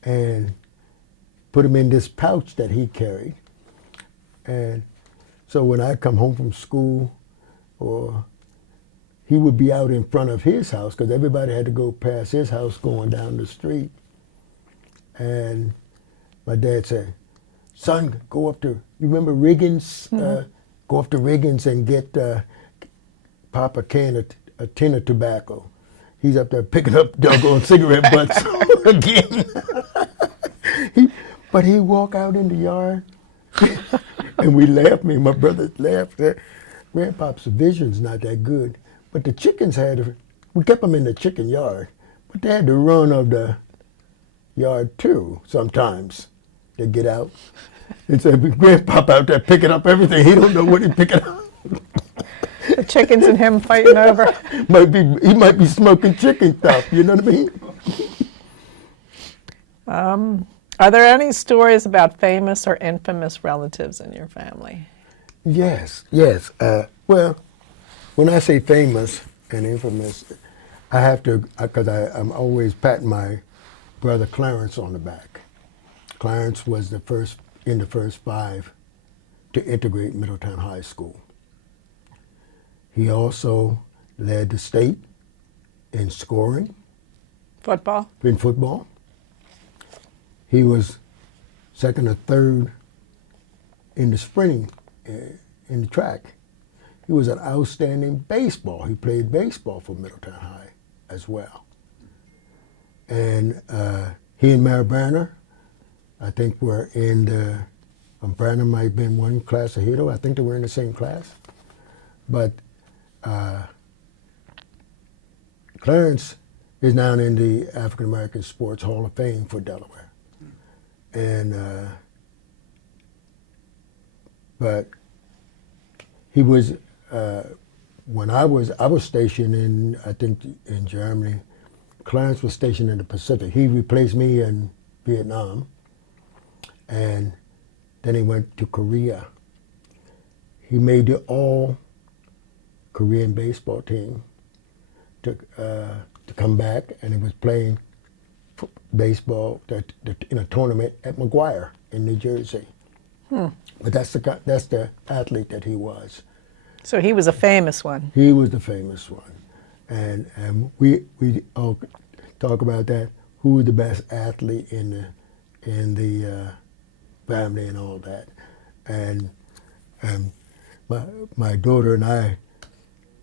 and put them in this pouch that he carried. And so when I come home from school, or he would be out in front of his house because everybody had to go past his house going down the street. And my dad said, son, go up to, you remember Riggins? Mm-hmm. Go up to Riggins and get Pop a tin of tobacco. He's up there picking up doggone cigarette butts again. But he walk out in the yard and we laughed, me and my brothers laughed. Grandpa's vision's not that good, but the chickens we kept them in the chicken yard, but they had to run of the yard too sometimes. They get out and say, Grandpa out there picking up everything. He don't know what he's picking up. The chickens and him fighting over. He might be smoking chicken stuff, you know what I mean? Are there any stories about famous or infamous relatives in your family? Yes. Well, when I say famous and infamous, I have to, because I'm always patting my brother Clarence on the back. Clarence was in the first 5 to integrate Middletown High School. He also led the state in scoring. Football? In football. He was 2nd or 3rd in the sprinting, in the track. He was an outstanding baseball. He played baseball for Middletown High as well. And he and Mary Branner, I think were in the, Branner might have been one class ahead of, I think they were in the same class. But Clarence is now in the African American Sports Hall of Fame for Delaware. And, but he was, when I was stationed in, I think in Germany, Clarence was stationed in the Pacific. He replaced me in Vietnam, and then he went to Korea. He made the all-Korean baseball team to come back, and he was playing baseball in a tournament at McGuire in New Jersey. But that's the athlete that he was. So he was a famous one. He was the famous one, and we all talk about that. Who was the best athlete in the family and all that, and my daughter and I,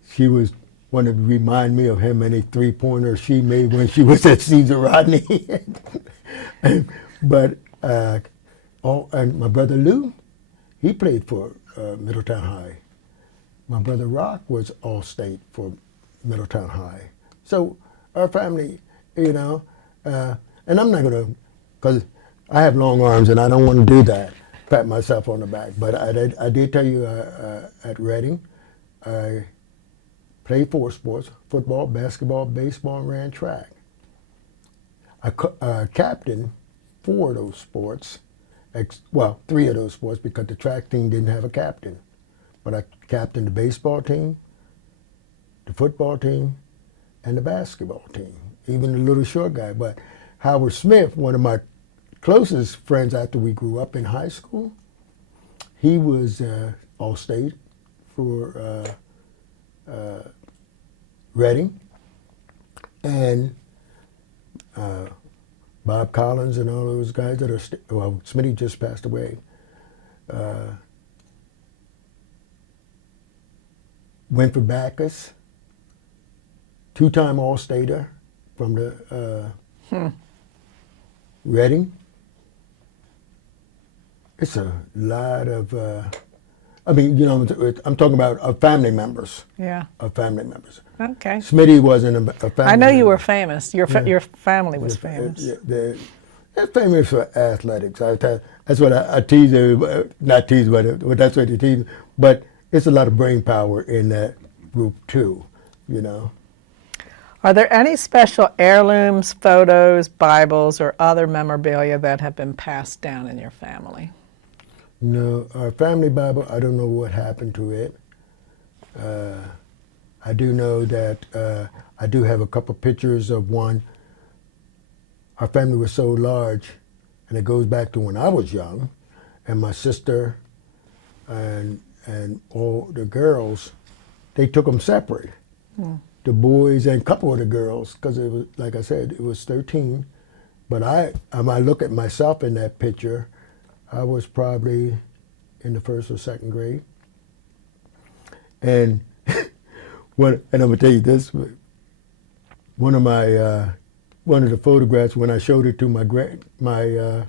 she was wanted to remind me of how many 3-pointers she made when she was at Caesar Rodney, and my brother Lou, he played for Middletown High. My brother Rock was All-State for Middletown High. So our family, and I'm not gonna, because I have long arms and I don't want to do that, pat myself on the back. But I did tell you at Reading, I played 4 sports: football, basketball, baseball, and ran track. I captained 4 of those sports, 3 of those sports, because the track team didn't have a captain. But I captained the baseball team, the football team, and the basketball team, even the little short guy. But Howard Smith, one of my closest friends after we grew up in high school, he was All-State for Reading. And Bob Collins and all those guys that are, Smitty just passed away. Winfred Backus, 2-time All-Stater from the Reading. It's a lot of, I'm talking about family members. Yeah. Of family members. Okay. Smitty wasn't a family I know you member. were famous. Your family was famous. They're famous for athletics. That's what I tease everybody, not tease, but that's what they tease. But it's a lot of brain power in that group too, Are there any special heirlooms, photos, Bibles, or other memorabilia that have been passed down in your family? No, our family Bible, I don't know what happened to it. I do know that I do have a couple pictures of one. Our family was so large, and it goes back to when I was young, and my sister and all the girls, they took them separate. The boys and a couple of the girls, because it was, like I said, it was 13. But I look at myself in that picture, I was probably in the 1st or 2nd grade. And and I'm gonna tell you this, one of the photographs, when I showed it to my grandkids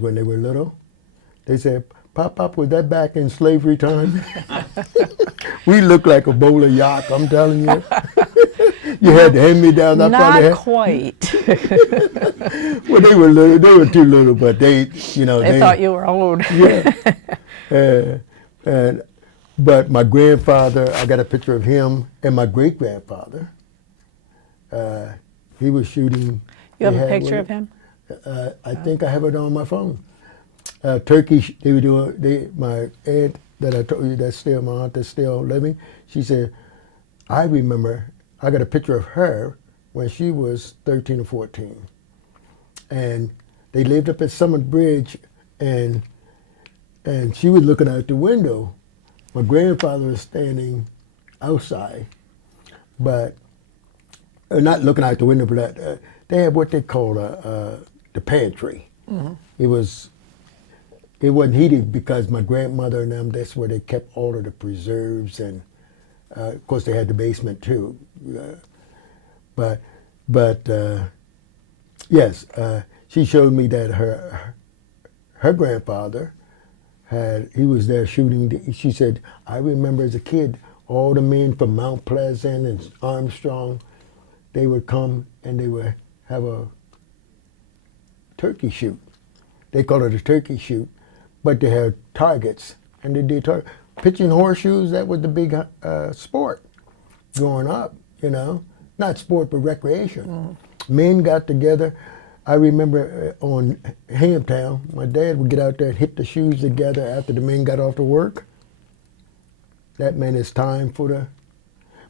when they were little, they said, Pop, was that back in slavery time? We looked like a bowl of yak, I'm telling you. You had the hand-me-downs. Not quite. Well, they were little. They were too little, but they thought you were old. Yeah. But my grandfather, I got a picture of him, and my great-grandfather. He was shooting. You have a picture of him? I think I have it on my phone. Turkey, they were doing, my aunt that I told you, that's still my aunt that's still living, she said, I remember, I got a picture of her when she was 13 or 14. And they lived up at Summit Bridge, and she was looking out the window. My grandfather was standing outside, but not looking out the window, but they had what they call the pantry. Mm-hmm. It wasn't heated because my grandmother and them, that's where they kept all of the preserves, and of course they had the basement too. But yes, she showed me that her grandfather he was there shooting. She said, I remember as a kid, all the men from Mount Pleasant and Armstrong, they would come and they would have a turkey shoot. They call it a turkey shoot, but they had targets, and they did pitching horseshoes. That was the big sport growing up. Not sport but recreation. Men got together. I remember on Hamtown, my dad would get out there and hit the shoes together after the men got off to work. That meant it's time for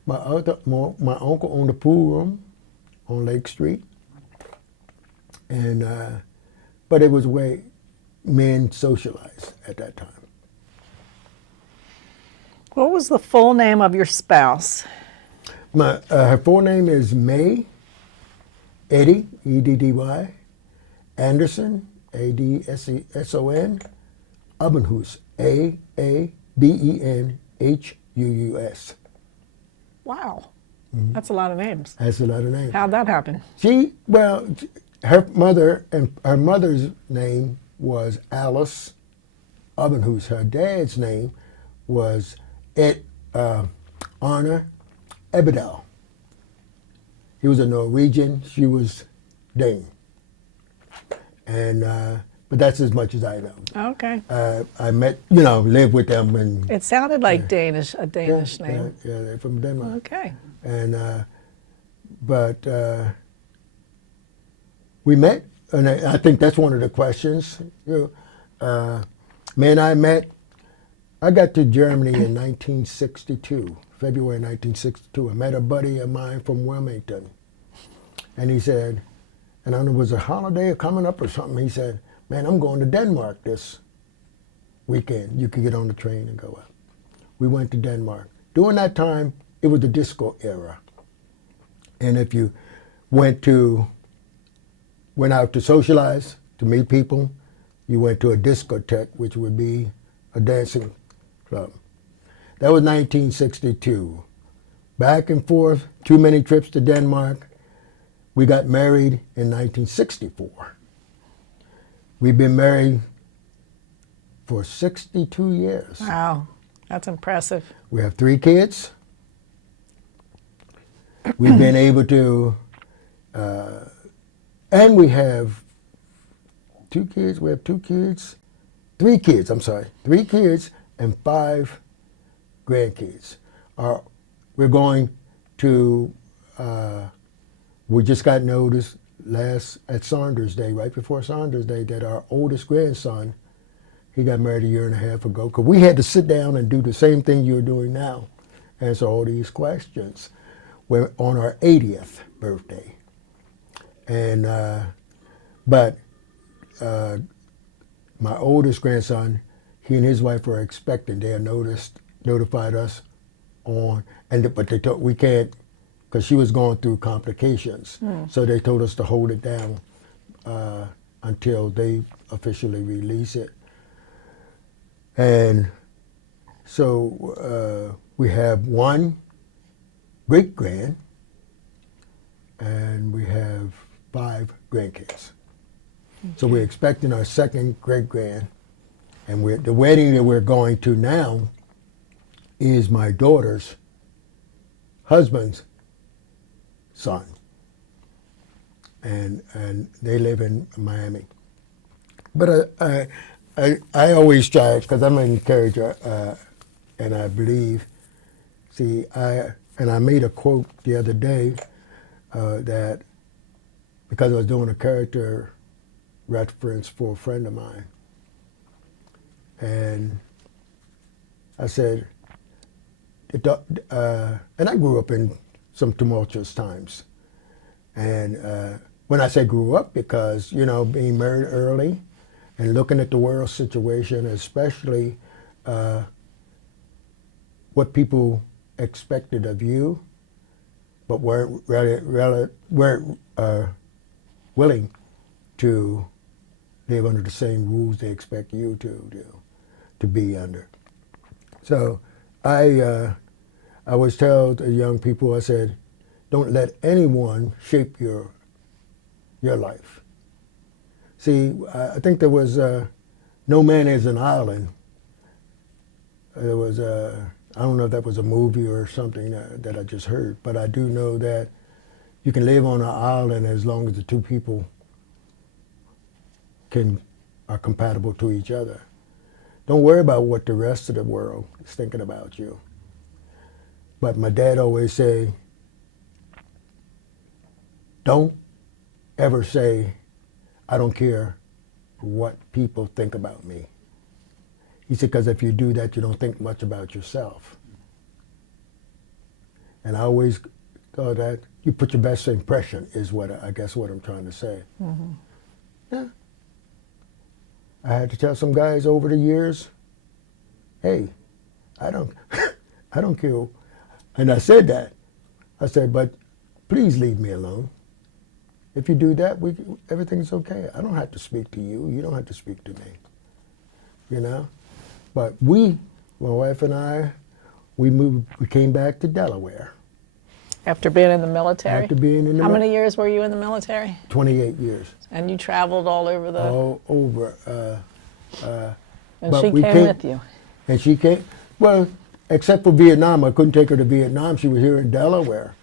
my uncle owned a pool room on Lake Street, and but it was where men socialized at that time. What was the full name of your spouse? Her full name is May Eddy, Eddy, Anderson, Adson, Abenhuus, Abenhuus. Wow. That's a lot of names. That's a lot of names. How'd that happen? Her mother's name was Alice Abenhuus. Her dad's name was Arne Ebedal. He was a Norwegian. She was Dane. And but that's as much as I know. Okay. I met, lived with them, and It sounded like Danish, a Danish name. Yeah, they're from Denmark. Okay. And but we met, and I think that's one of the questions. May and I met. I got to Germany in 1962, February 1962. I met a buddy of mine from Wilmington, and he said, and I don't know, was a holiday coming up or something. He said, "Man, I'm going to Denmark this weekend. You could get on the train and go up." We went to Denmark. During that time, it was the disco era. And if you went out to socialize, to meet people, you went to a discotheque, which would be a dancing club. That was 1962. Back and forth, too many trips to Denmark. We got married in 1964. We've been married for 62 years. Wow. That's impressive. We have 3 kids. We've been able to, and we have 2 kids. We have 2 kids, 3 kids. I'm sorry, 3 kids and 5 grandkids. We're going to. We just got notice at Saunders Day, right before Saunders Day, that our oldest grandson, he got married a year and a half ago. Because we had to sit down and do the same thing you're doing now, answer all these questions. We're on our 80th birthday. And, but my oldest grandson, he and his wife were expecting. They had notified us but they told, we can't, because she was going through complications. So they told us to hold it down until they officially release it. And so we have 1 great-grand, and we have 5 grandkids. Okay. So we're expecting our 2nd great-grand, and the wedding that we're going to now is my daughter's husband's son, and they live in Miami. But I always try, because I'm an encourager, and I believe. And I made a quote the other day that, because I was doing a character reference for a friend of mine, and I said, and I grew up in some tumultuous times. And when I say grew up, because, being married early and looking at the world situation, especially what people expected of you, but weren't willing to live under the same rules they expect you to be under. So I always tell the young people, I said, don't let anyone shape your life. See, I think there was No Man is an Island. There was I don't know if that was a movie or something that I just heard, but I do know that you can live on an island as long as the 2 people are compatible to each other. Don't worry about what the rest of the world is thinking about you. But my dad always say, don't ever say, I don't care what people think about me. He said, because if you do that, you don't think much about yourself. And I always thought that you put your best impression is what I'm trying to say. Mm-hmm. Yeah. I had to tell some guys over the years, hey, I don't I don't care. And I said that. I said, but please leave me alone. If you do that, everything's okay. I don't have to speak to you. You don't have to speak to me. You know? But my wife and I, we came back to Delaware. After being in the military? After being in the How many years were you in the military? 28 years. And you traveled all over the... All over. And she came with you? And she came, well, except for Vietnam. I couldn't take her to Vietnam. She was here in Delaware.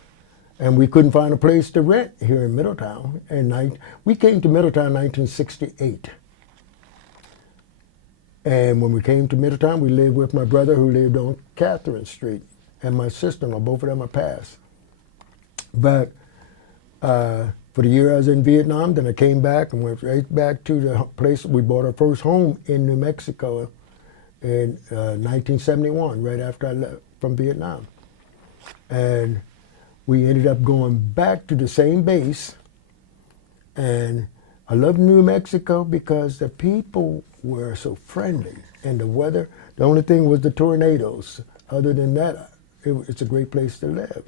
And we couldn't find a place to rent here in Middletown. And we came to Middletown in 1968. And when we came to Middletown, we lived with my brother who lived on Catherine Street, and my sister-in-law. Both of them are passed. But for the year I was in Vietnam, then I came back and went right back to the place. We bought our first home in New Mexico in 1971, right after I left from Vietnam. And we ended up going back to the same base. And I love New Mexico because the people were so friendly. And the weather, the only thing was the tornadoes. Other than that, it's a great place to live,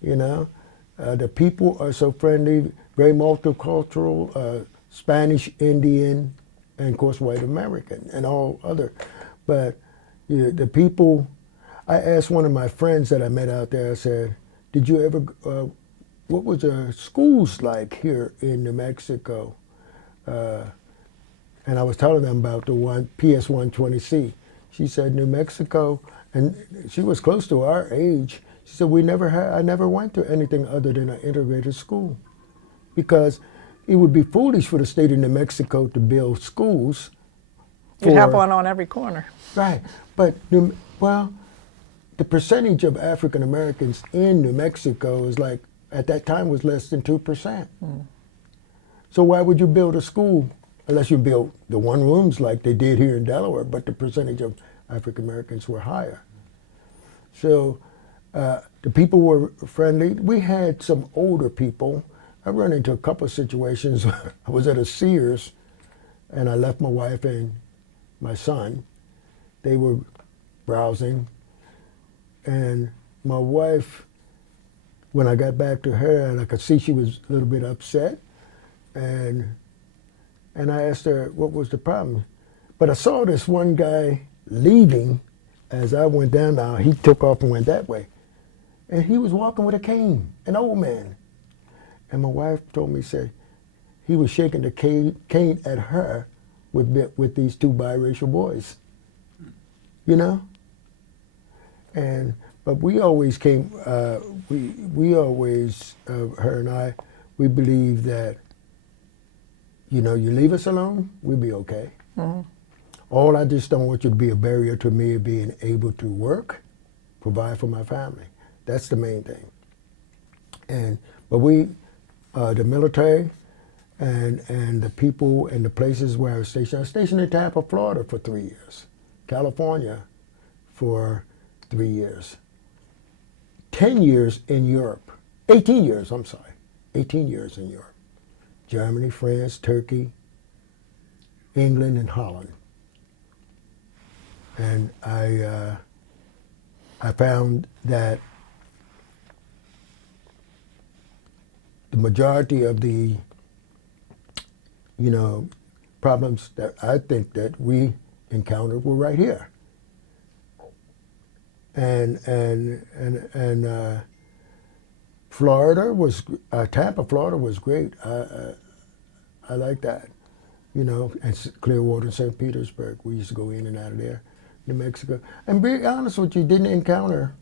you know? The people are so friendly, very multicultural, Spanish, Indian, and of course white American, and all other. But the people, I asked one of my friends that I met out there, I said, did you ever, what was the schools like here in New Mexico? And I was telling them about the PS120C. She said, New Mexico, and she was close to our age. She said, I never went to anything other than an integrated school, because it would be foolish for the state of New Mexico to build schools. You'd have one on every corner. Right, but the percentage of African Americans in New Mexico is like, at that time, was less than 2%. So why would you build a school unless you built the one rooms like they did here in Delaware, but the percentage of African Americans were higher. So the people were friendly. We had some older people. I run into a couple of situations. I was at a Sears, and I left my wife and my son. They were browsing, and my wife, when I got back to her, and I could see she was a little bit upset, and I asked her what was the problem. But I saw this one guy leaving as I went down now. He took off and went that way. And he was walking with a cane, an old man. And my wife told me, said, he was shaking the cane at her with these two biracial boys, you know? But we always came, we always, her and I, we believe that, you know, you leave us alone, we'll be okay. All I just don't want you to be a barrier to me being able to work, provide for my family. That's the main thing. But we, the military, and the people and the places where I was stationed in Tampa, Florida for 3 years, California for 3 years, 10 years in Europe, 18 years, I'm sorry, 18 years in Europe, Germany, France, Turkey, England, and Holland. And I found that the majority of the, you know, problems that I think that we encountered were right here. And Florida was, Tampa, Florida was great. I like that, you know, and Clearwater, St. Petersburg. We used to go in and out of there, New Mexico. And be honest with you, didn't encounter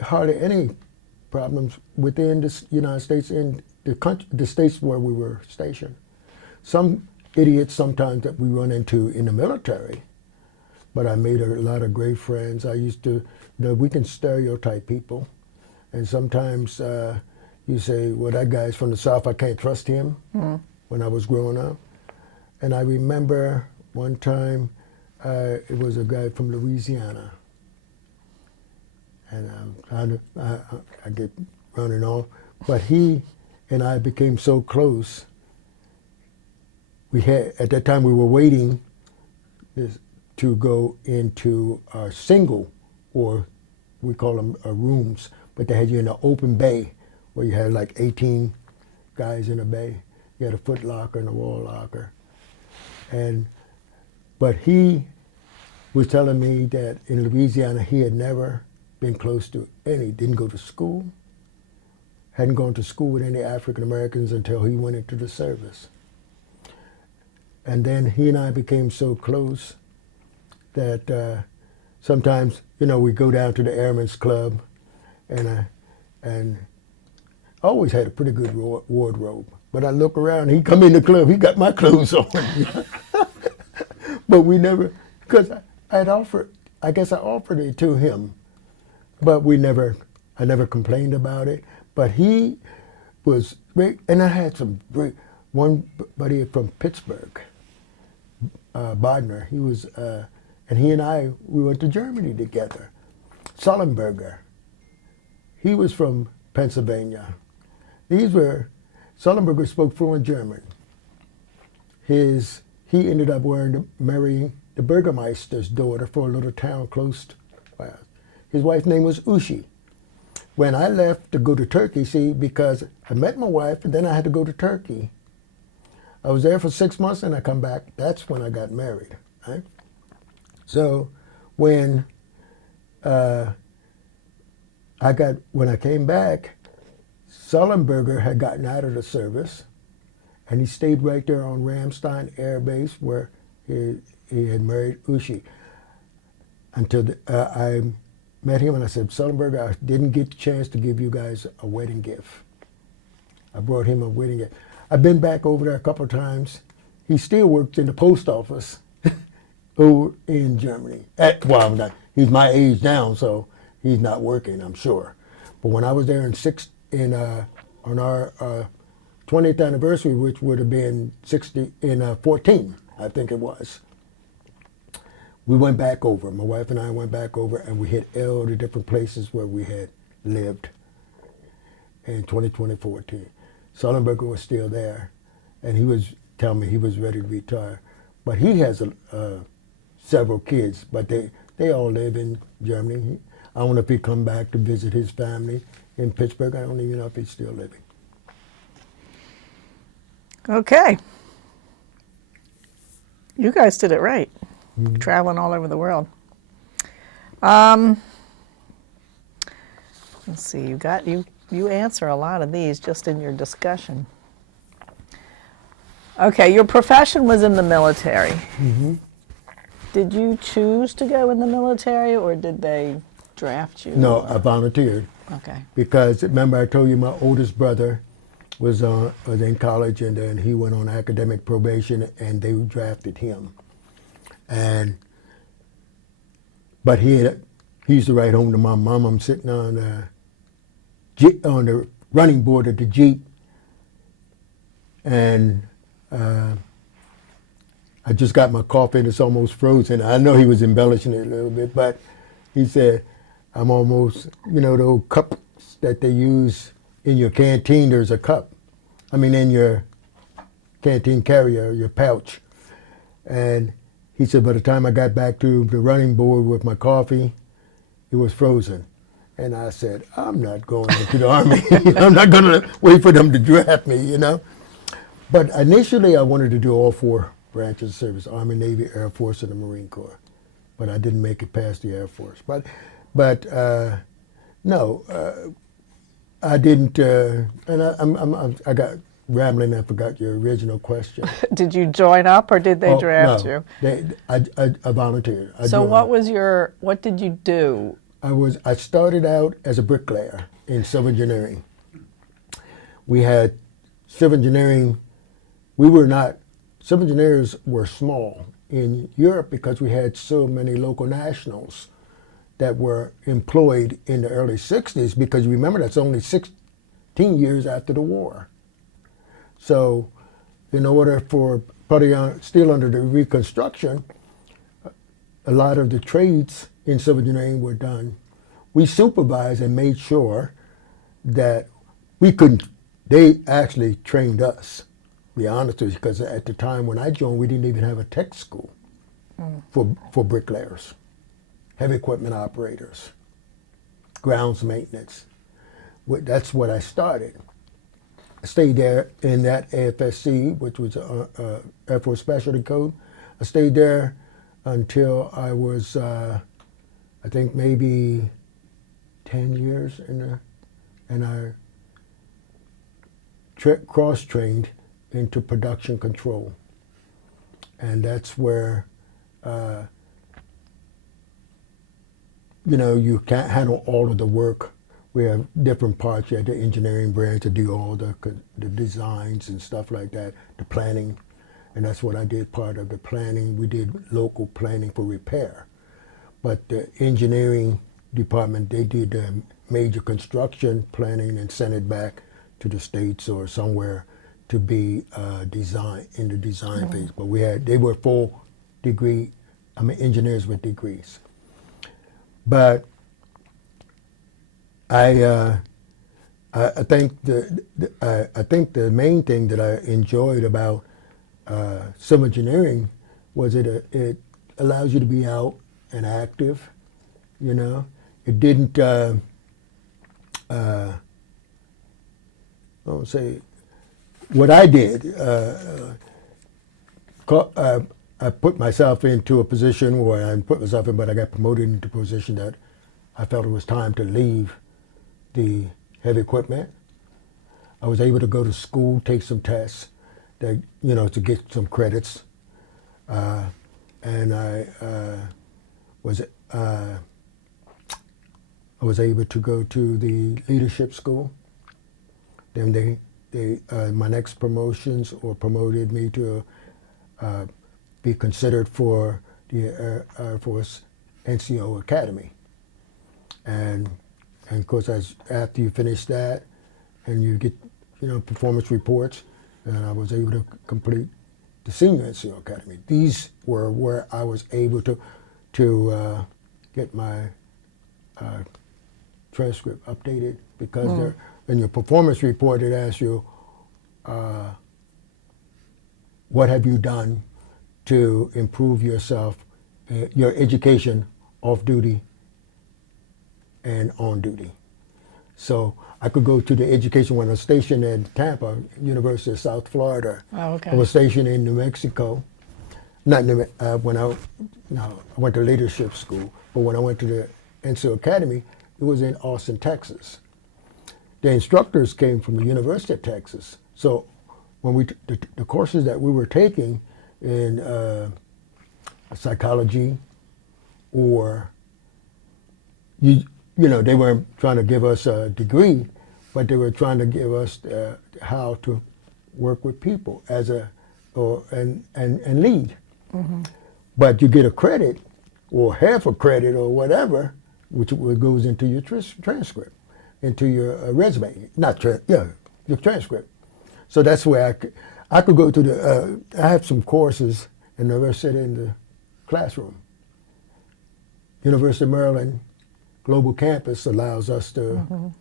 hardly any problems within the United States in the country, the states where we were stationed. Some idiots sometimes that we run into in the military, but I made a lot of great friends. I used to, you know, we can stereotype people, and sometimes you say, well, that guy's from the South, I can't trust him, when I was growing up. And I remember one time, it was a guy from Louisiana, and I get running off, but he and I became so close. We had, at that time we were waiting to go into our single or we call them rooms, but they had you in an open bay where you had like 18 guys in a bay. You had a foot locker and a wall locker. But he was telling me that in Louisiana he had never been close to any, didn't go to school, hadn't gone to school with any African Americans until he went into the service. And then he and I became so close that sometimes, we go down to the Airmen's Club, and I always had a pretty good wardrobe. But I look around, he come in the club, he got my clothes on. But we never, because I offered it to him, but I never complained about it. But he was great, and I had one buddy from Pittsburgh, Bodner, he was, and he and I, we went to Germany together. Sullenberger, he was from Pennsylvania. Sullenberger spoke fluent German. He ended up marrying the Burgermeister's daughter for a little town close to us. His wife's name was Ushi. When I left to go to Turkey, because I met my wife and then I had to go to Turkey. I was there for 6 months and I come back. That's when I got married, right? So when I came back, Sullenberger had gotten out of the service, and he stayed right there on Ramstein Air Base where he had married Ushi. Until I met him and I said, Sullenberger, I didn't get the chance to give you guys a wedding gift. I brought him a wedding gift. I've been back over there a couple of times. He still works in the post office over in Germany. He's my age now, so he's not working, I'm sure. But when I was there on our 20th anniversary, which would have been 14, I think it was, we went back over. My wife and I went back over, and we hit all the different places where we had lived in 2014. Sullenberger was still there, and he was telling me he was ready to retire. But he has several kids, but they all live in Germany. I don't know if he come back to visit his family in Pittsburgh. I don't even know if he's still living. Okay. You guys did it right. Mm-hmm. Traveling all over the world. Let's see, you answer a lot of these just in your discussion. Okay, your profession was in the military. Mm-hmm. Did you choose to go in the military, or did they draft you? No, I volunteered. Okay. Because remember I told you my oldest brother was in college, and then he went on academic probation, and they drafted him. But he used to ride home to my mom. I'm sitting on the running board of the Jeep, and I just got my coffee and it's almost frozen. I know he was embellishing it a little bit, but he said, I'm almost, the old cups that they use in your canteen, there's a cup. In your canteen carrier, your pouch. And he said, by the time I got back to the running board with my coffee, it was frozen. And I said, I'm not going into the Army. I'm not going to wait for them to draft me, But initially, I wanted to do all 4 branches of service: Army, Navy, Air Force, and the Marine Corps. But I didn't make it past the Air Force. But no, I didn't. And I got rambling. I forgot your original question. Did you join up, or did they draft you? No, I volunteered. So what did you do? I started out as a bricklayer in civil engineering. We had civil engineering. Civil engineers were small in Europe because we had so many local nationals that were employed in the early 60s, because remember, that's only 16 years after the war. So in order for still under the Reconstruction, a lot of the trades in civil engineering were done. We supervised and made sure that they actually trained us, to be honest with you, because at the time when I joined, we didn't even have a tech school for bricklayers. heavy equipment operators, grounds maintenance. That's what I started. I stayed there in that AFSC, which was Air Force Specialty Code. I stayed there until I was, I think maybe 10 years in there, and I cross-trained into production control. And that's where, you can't handle all of the work. We have different parts. You have the engineering branch to do all the designs and stuff like that, the planning. And that's what I did, part of the planning. We did local planning for repair. But the engineering department, they did the major construction planning and sent it back to the States or somewhere to be in the design phase. But they were full degree, engineers with degrees. But I think the main thing that I enjoyed about civil engineering was it allows you to be out and active. It didn't. I would say what I did. I put myself into a position where I put myself in, but I got promoted into a position that I felt it was time to leave the heavy equipment. I was able to go to school, take some tests, that to get some credits, and I was able to go to the leadership school. Then my next promotions or promoted me to be considered for the Air Force NCO Academy. And of course, after you finish that, and you get performance reports, and I was able to complete the Senior NCO Academy. These were where I was able to get my transcript updated, because in your performance report it asks you what have you done to improve yourself, your education off duty and on duty. So I could go to the education when I was stationed in Tampa, University of South Florida. Oh, okay. I was stationed in New Mexico. I went to leadership school, but when I went to the NCO Academy, it was in Austin, Texas. The instructors came from the University of Texas. So when the courses that we were taking in psychology, or they weren't trying to give us a degree, but they were trying to give us how to work with people and lead. Mm-hmm. But you get a credit or half a credit or whatever, which goes into your transcript, into your resume, your transcript. So that's where I could go to I have some courses and never sit in the classroom. University of Maryland Global Campus allows us to,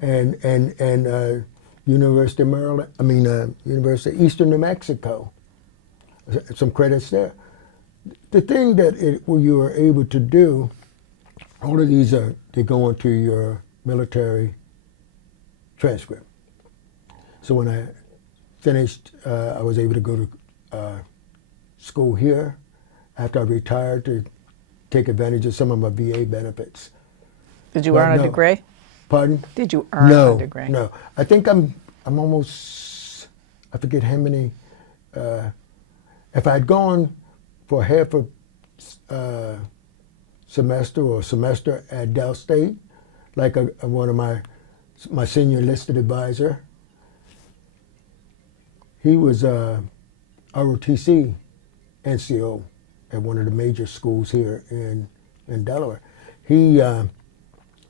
and University of Maryland, University of Eastern New Mexico, some credits there. The thing that you are able to do, all of these they go into your military transcript. So when I finished, I was able to go to school here after I retired to take advantage of some of my VA benefits. Did you earn a degree? Pardon? Did you earn a degree? No. I think I'm almost, I forget how many, if I'd gone for half a semester or semester at Del State, like one of my senior enlisted advisor, he was ROTC NCO at one of the major schools here in Delaware.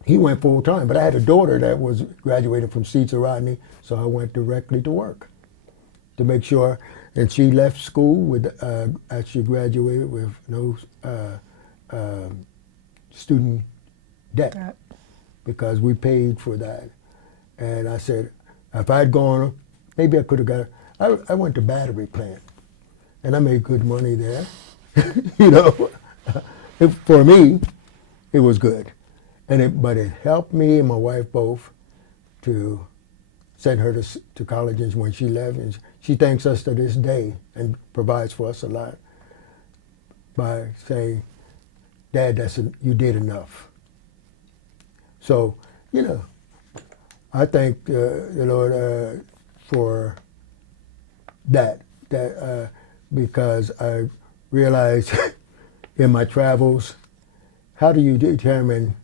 He went full time, but I had a daughter that was graduated from Cedar Rodney, so I went directly to work to make sure. And she left school with, actually graduated with no student debt because we paid for that. And I said, if I'd gone, maybe I could have got. I went to battery plant, and I made good money there. For me, it was good. But it helped me and my wife both to send her to college when she left. And she thanks us to this day and provides for us a lot by saying, Dad, you did enough. So, I thank the Lord for that because I realized in my travels, how do you determine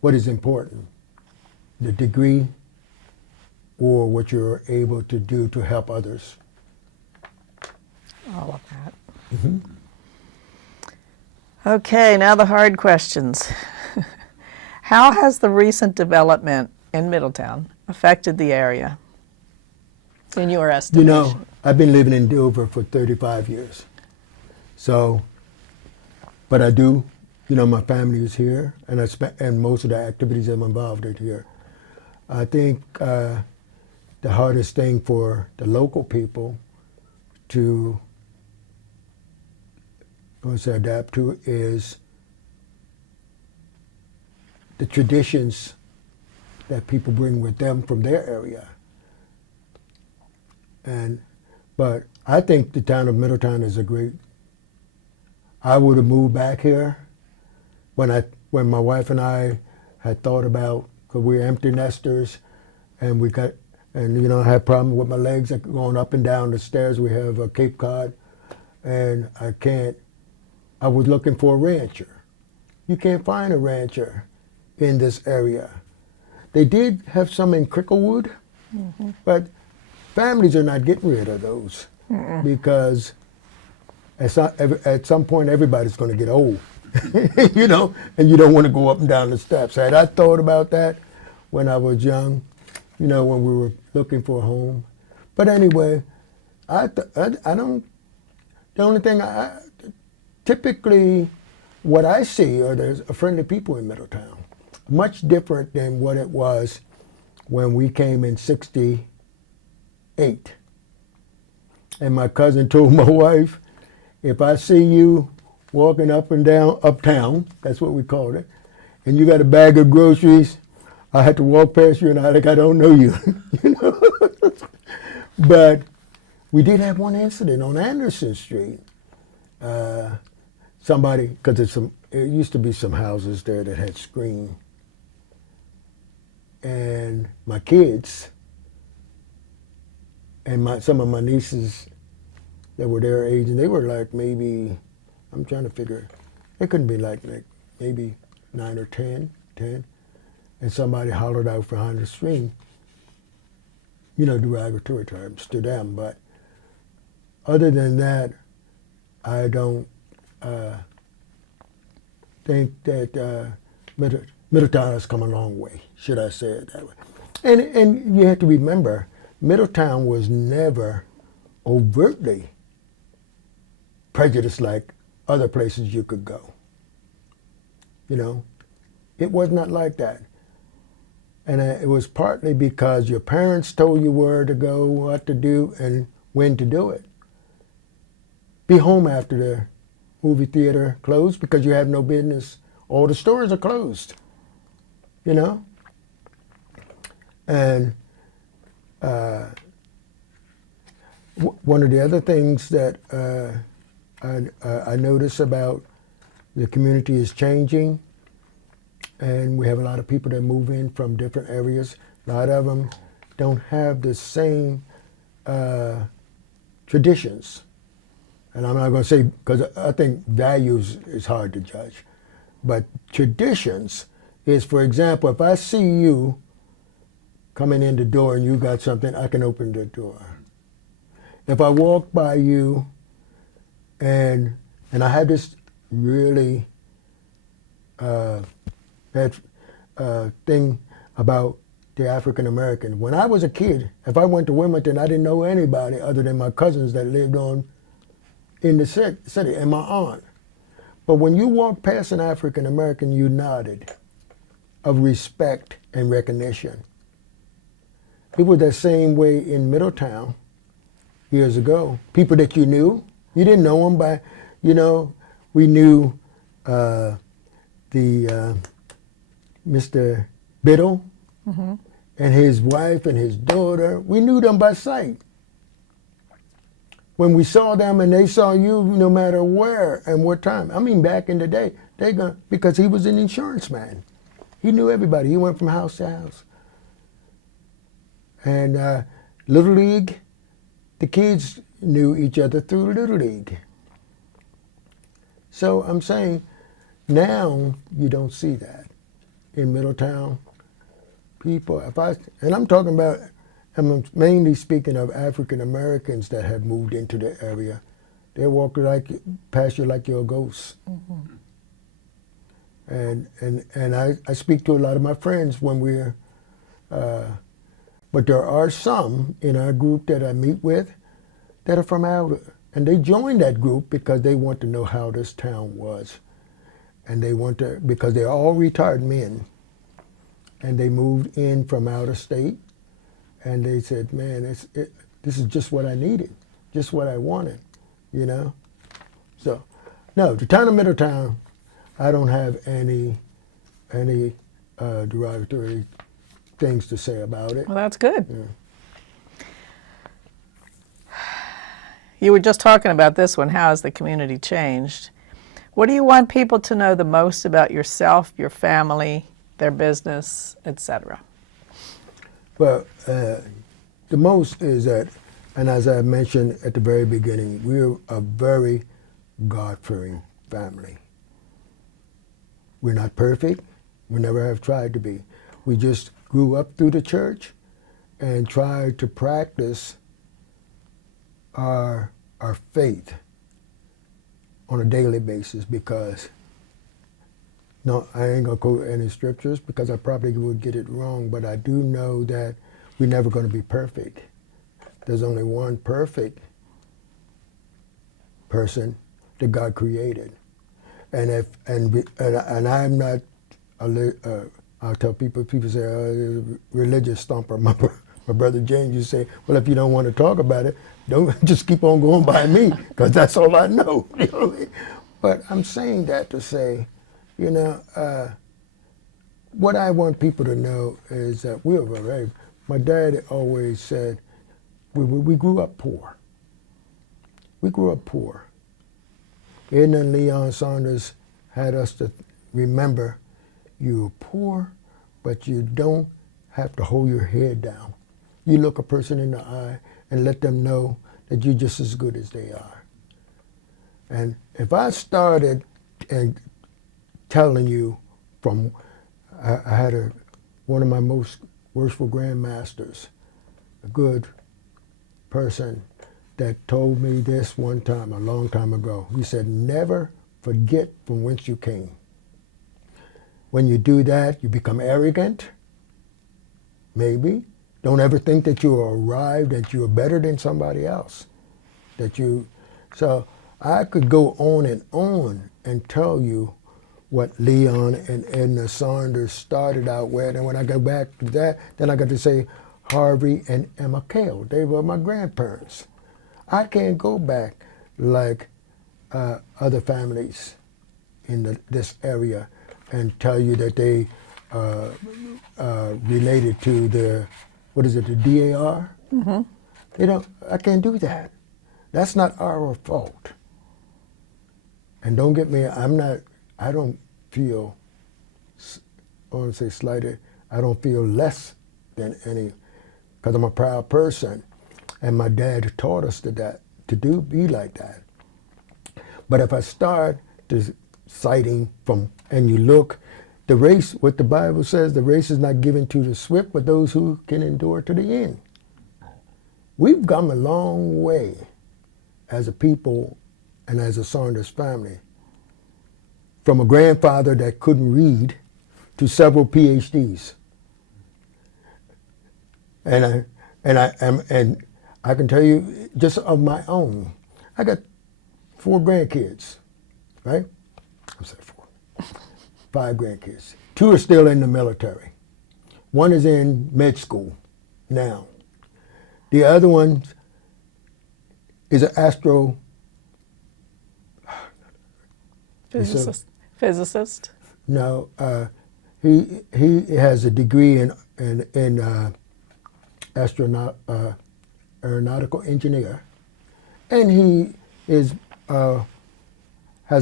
what is important, the degree or what you're able to do to help others? All of that. Mm-hmm. Okay, now the hard questions. How has the recent development in Middletown affected the area, in your estimation? I've been living in Dover for 35 years. So, but I do, my family is here, and and most of the activities I'm involved in here. I think the hardest thing for the local people to adapt to is the traditions that people bring with them from their area. But I think the town of Middletown is I would have moved back here when my wife and I had thought about, because we're empty nesters, and I had problems with my legs going up and down the stairs. We have a Cape Cod, and I was looking for a rancher. You can't find a rancher in this area. They did have some in Cricklewood, but families are not getting rid of those because at some point everybody's going to get old, and you don't want to go up and down the steps. Had I thought about that when I was young, when we were looking for a home. But anyway, I don't. The only thing typically what I see are there's friendly people in Middletown, much different than what it was when we came in '68. And my cousin told my wife, if I see you walking up and down uptown, that's what we called it, and you got a bag of groceries, I had to walk past you and I don't know you. But we did have one incident on Anderson Street. Somebody, because it used to be some houses there that had screen, and my kids and some of my nieces that were their age, and they were like maybe, I'm trying to figure, they couldn't be like maybe 9 or 10, and somebody hollered out behind the screen, derogatory terms to them. But other than that, I don't think that Middletown has come a long way, should I say it that way. And you have to remember, Middletown was never overtly prejudiced like other places you could go. It was not like that. And it was partly because your parents told you where to go, what to do, and when to do it. Be home after the movie theater closed because you have no business. All the stores are closed, And one of the other things that I notice about the community is changing, and we have a lot of people that move in from different areas. A lot of them don't have the same traditions. And I'm not going to say, because I think values is hard to judge, but traditions is, for example, if I see you coming in the door and you got something, I can open the door. If I walk by you and I had this really thing about the African American. When I was a kid, if I went to Wilmington, I didn't know anybody other than my cousins that lived in the city and my aunt. But when you walked past an African American, you nodded of respect and recognition. It was that same way in Middletown years ago. People that you knew, you didn't know them You know, we knew the Mr. Biddle and his wife and his daughter. We knew them by sight. When we saw them and they saw you, no matter where and what time. I mean, back in the day, because he was an insurance man. He knew everybody. He went from house to house. And Little League, the kids knew each other through Little League. So I'm saying now you don't see that in Middletown. People, and I'm talking about, I'm mainly speaking of African Americans that have moved into the area. They walk past you like you're a ghost. And I speak to a lot of my friends when we're, but there are some in our group that I meet with that are from out, and they joined that group because they want to know how this town was. And they want to, because they're all retired men, and they moved in from out of state, and they said, man, this is just what I needed, just what I wanted, you know? So, no, the town of Middletown, I don't have any derogatory things to say about it. Well, that's good. Yeah. You were just talking about this one. How has the community changed? What do you want people to know the most about yourself, your family, their business, etc.? Well, the most is that, and as I mentioned at the very beginning, we're a very God-fearing family. We're not perfect. We never have tried to be. We just grew up through the church and tried to practice our faith on a daily basis, because, no, I ain't gonna quote any scriptures because I probably would get it wrong, but I do know that we're never gonna be perfect. There's only one perfect person that God created. And I'm not, I'll tell people say, oh, religious stomper. My brother James used to say, well, if you don't want to talk about it, don't just keep on going by me, because that's all I know. You know what I mean? But I'm saying that to say, you know, what I want people to know is that we're very, my dad always said, we grew up poor. We grew up poor. Edna and Leon Saunders had us to remember, you're poor, but you don't have to hold your head down. You look a person in the eye and let them know that you're just as good as they are. And if I started and telling you from, I had one of my most worshipful grandmasters, a good person, that told me this one time, a long time ago. He said, never forget from whence you came. When you do that, you become arrogant, maybe. Don't ever think that you arrived, that you are better than somebody else. So I could go on and tell you what Leon and Edna Saunders started out with. And when I go back to that, then I got to say Harvey and Emma Cale. They were my grandparents. I can't go back like other families in this area and tell you that they related to the, what is it, the DAR? Mm-hmm. You know, I can't do that. That's not our fault. And don't get me, I don't feel, I want to say slighted, I don't feel less than any, because I'm a proud person. And my dad taught us be like that. But if I start citing from, and you look, the race, what the Bible says, the race is not given to the swift, but those who can endure to the end. We've come a long way as a people and as a Saunders family, from a grandfather that couldn't read to several PhDs. And I can tell you just of my own, I got 4 grandkids, right? I said 4. 5 grandkids. 2 are still in the military. 1 is in med school now. The other one is an Physicist. No, he has a degree in aeronautical engineer, and he has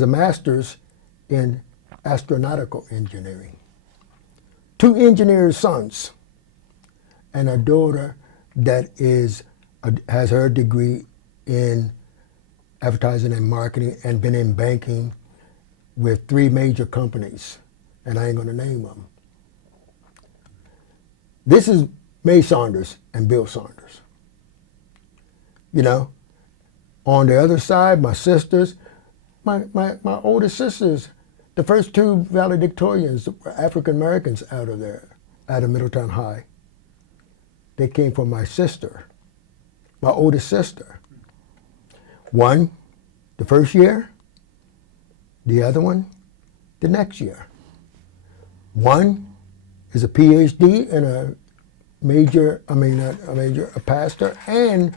a master's in astronautical engineering. 2 engineers' sons, and a daughter that has her degree in advertising and marketing and been in banking with 3 major companies, and I ain't going to name them. This is May Saunders and Bill Saunders. You know, on the other side, my sisters, my oldest sisters, the first 2 valedictorians were African Americans out of Middletown High. They came from my sister, my oldest sister. One, the first year, the other one, the next year. One is a PhD and a pastor and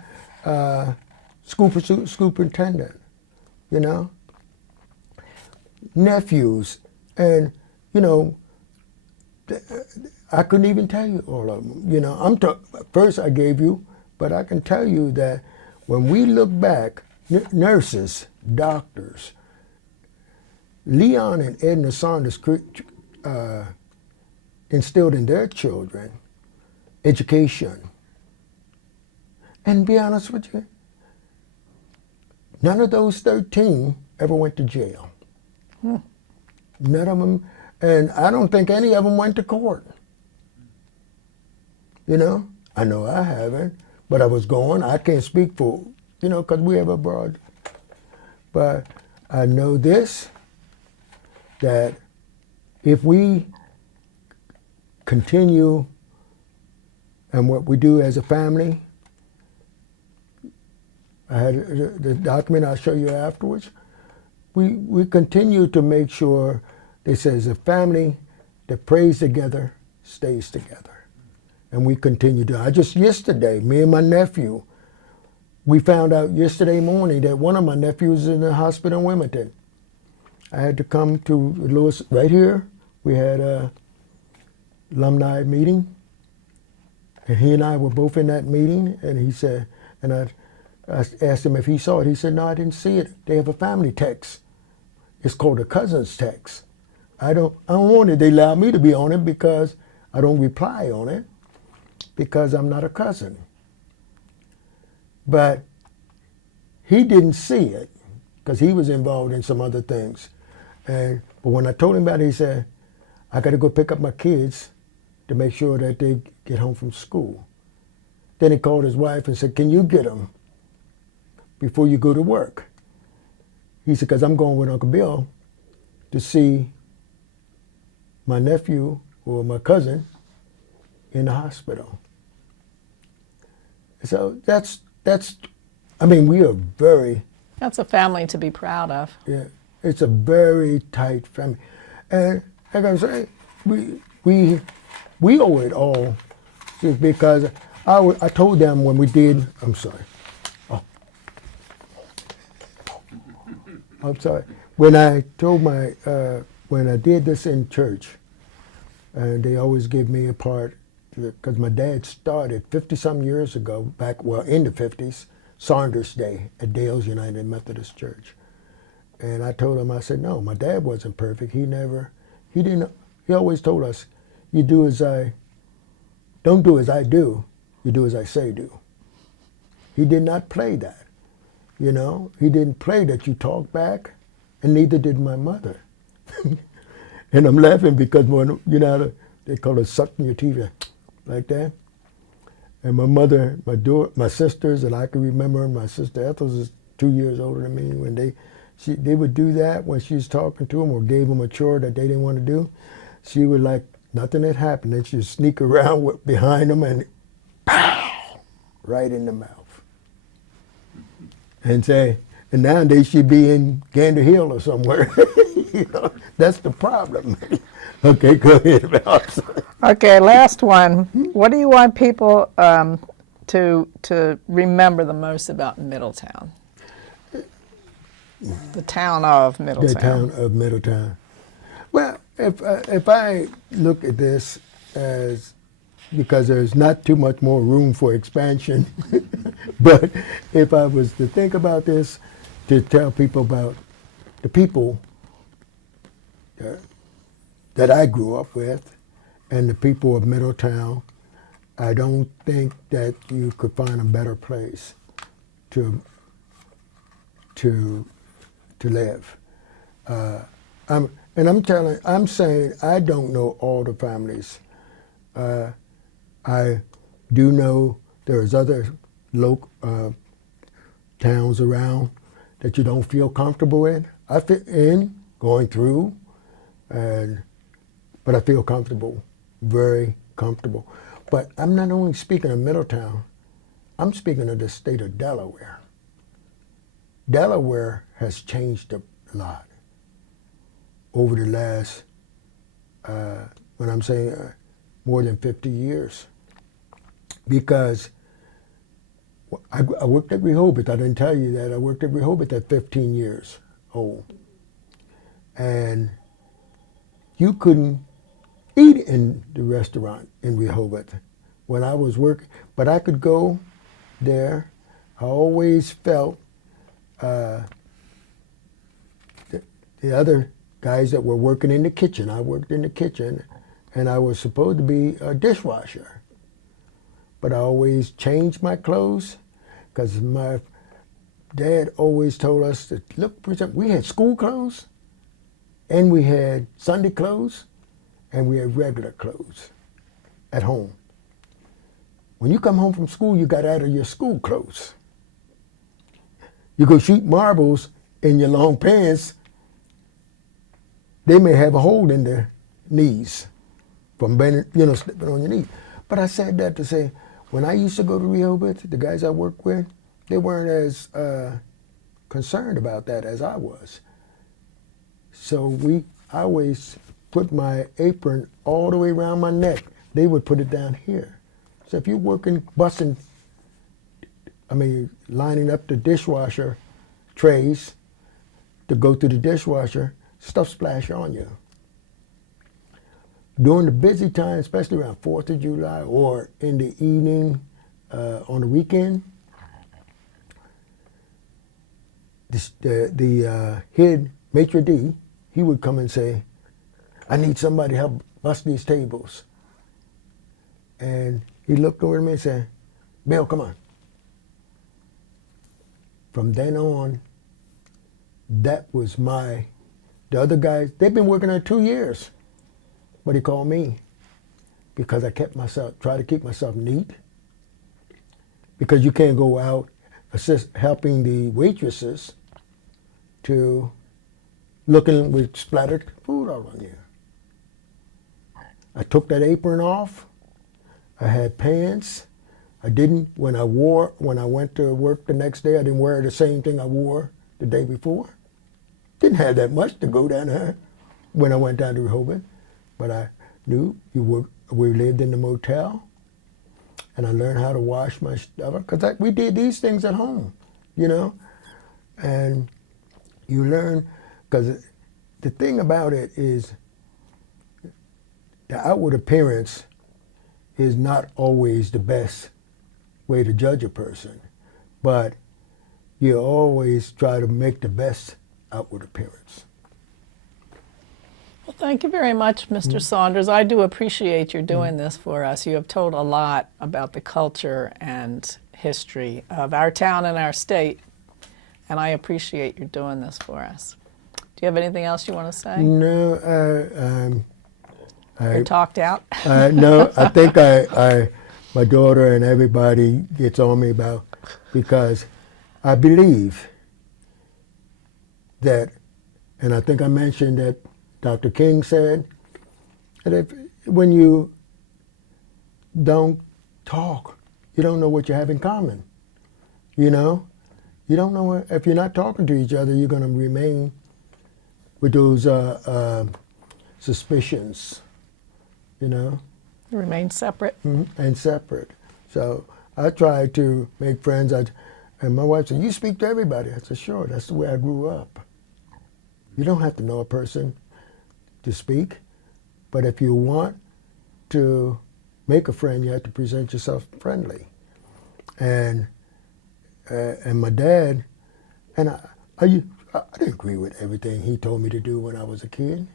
school superintendent, you know. Nephews, and, you know, I couldn't even tell you all of them. You know, first I gave you, but I can tell you that when we look back, nurses, doctors, Leon and Edna Saunders instilled in their children education. And be honest with you, none of those 13 ever went to jail. None of them, and I don't think any of them went to court. You know I haven't, but I was going. I can't speak for, you know, because we have a broad. But I know this, that if we continue and what we do as a family, I had the document I'll show you afterwards. We continue to make sure, they say, as a family that prays together, stays together. And we continue to. Yesterday, me and my nephew, we found out yesterday morning that one of my nephews is in the hospital in Wilmington. I had to come to Lewis, right here. We had a alumni meeting. And he and I were both in that meeting. And he said, and I asked him if he saw it. He said, no, I didn't see it. They have a family text. It's called a cousin's text. I don't want it. They allow me to be on it because I don't reply on it because I'm not a cousin. But he didn't see it because he was involved in some other things. But when I told him about it, he said, I got to go pick up my kids to make sure that they get home from school. Then he called his wife and said, can you get them before you go to work? He said, because I'm going with Uncle Bill to see my nephew or my cousin in the hospital. So that's we are very... That's a family to be proud of. Yeah, it's a very tight family. And like I say, we owe it all because I told them when we did, I'm sorry. I'm sorry. When I told when I did this in church, and they always give me a part, because my dad started 50-some years ago, in the 50s, Saunders Day at Dale's United Methodist Church. And I told him, I said, no, my dad wasn't perfect. He always told us, don't do as I do, you do as I say do. He did not play that. You know, he didn't play that you talk back, and neither did my mother. And I'm laughing because when, you know, they call it sucking your teeth like that. And my mother, my sisters, and I can remember my sister Ethel is 2 years older than me, when they would do that when she was talking to them or gave them a chore that they didn't want to do. She would, like nothing had happened, and she'd sneak around behind them and pow, right in the mouth. And say, and nowadays she'd be in Gander Hill or somewhere. You know, that's the problem. Okay, go ahead. Okay, last one. What do you want people to remember the most about Middletown? the town of Middletown. The town of Middletown. Well, if I look at this as, because there's not too much more room for expansion, but if I was to think about this, to tell people about the people that I grew up with and the people of Middletown, I don't think that you could find a better place to live. I'm saying I don't know all the families. I do know there's other local towns around that you don't feel comfortable in. I fit in going through, but I feel comfortable, very comfortable. But I'm not only speaking of Middletown, I'm speaking of the state of Delaware. Delaware has changed a lot over the last, when I'm saying more than 50 years. Because I worked at Rehoboth. I didn't tell you that. I worked at Rehoboth at 15 years old. And you couldn't eat in the restaurant in Rehoboth when I was working. But I could go there. I always felt the other guys that were working in the kitchen. I worked in the kitchen, and I was supposed to be a dishwasher. But I always changed my clothes because my dad always told us to look present. We had school clothes, and we had Sunday clothes, and we had regular clothes at home. When you come home from school, you got out of your school clothes. You go shoot marbles in your long pants. They may have a hole in their knees from bending, slipping on your knees. But I said that to say, when I used to go to Rehoboth, the guys I worked with, they weren't as concerned about that as I was. So I always put my apron all the way around my neck. They would put it down here. So if you're working, lining up the dishwasher trays to go through the dishwasher, stuff splash on you. During the busy time, especially around 4th of July or in the evening on the weekend, the head maitre d', he would come and say, I need somebody to help bust these tables. And he looked over at me and said, Bill, come on. From then on, that was the other guys, they've been working there 2 years. But he called me because I tried to keep myself neat. Because you can't go out helping the waitresses to looking with splattered food all on you. I took that apron off. I had pants. I didn't, when I went to work the next day, I didn't wear the same thing I wore the day before. Didn't have that much to go down there when I went down to Rehoboth. But I knew we lived in the motel, and I learned how to wash my stuff, because we did these things at home, and you learn, because the thing about it is the outward appearance is not always the best way to judge a person, but you always try to make the best outward appearance. Well, thank you very much, Mr. Saunders. I do appreciate your doing this for us. You have told a lot about the culture and history of our town and our state, and I appreciate your doing this for us. Do you have anything else you want to say? No, You're talked out? no, I think my daughter and everybody gets on me because I believe that, and I think I mentioned that Dr. King said that when you don't talk, you don't know what you have in common. You don't know if you're not talking to each other, you're going to remain with those suspicions. Remain separate. And separate. So I try to make friends. And my wife said, "You speak to everybody." I said, "Sure, that's the way I grew up." You don't have to know a person to speak, but if you want to make a friend, you have to present yourself friendly. And my dad, and I didn't agree with everything he told me to do when I was a kid.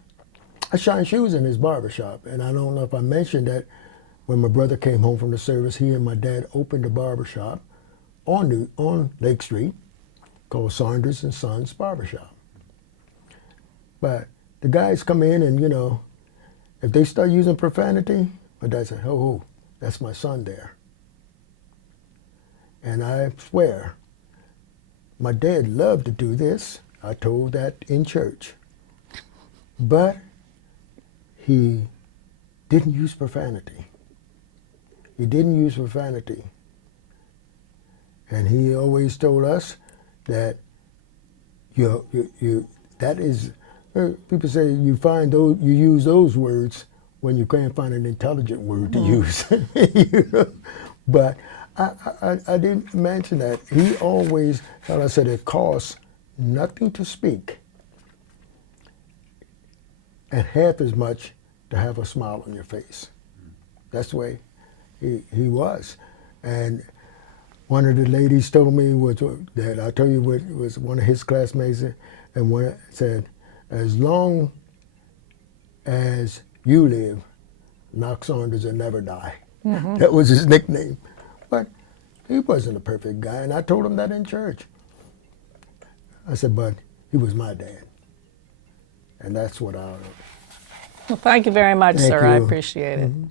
I shined shoes in his barber shop, and I don't know if I mentioned that when my brother came home from the service, he and my dad opened a barber shop on Lake Street called Saunders and Sons Barbershop. But the guys come in and, if they start using profanity, my dad said, "Oh, that's my son there." And I swear, my dad loved to do this. I told that in church. But he didn't use profanity. He didn't use profanity. And he always told us that that is, people say you use those words when you can't find an intelligent word to use. But I didn't mention that. He always, how I said, it costs nothing to speak and half as much to have a smile on your face. That's the way he was. And one of the ladies told me that I told you was one of his classmates, and one said, "As long as you live, Knox Saunders will never die." Mm-hmm. That was his nickname. But he wasn't a perfect guy, and I told him that in church. I said, but he was my dad. And that's what I... Well, thank you very much, Thank sir. you. I appreciate it. Mm-hmm.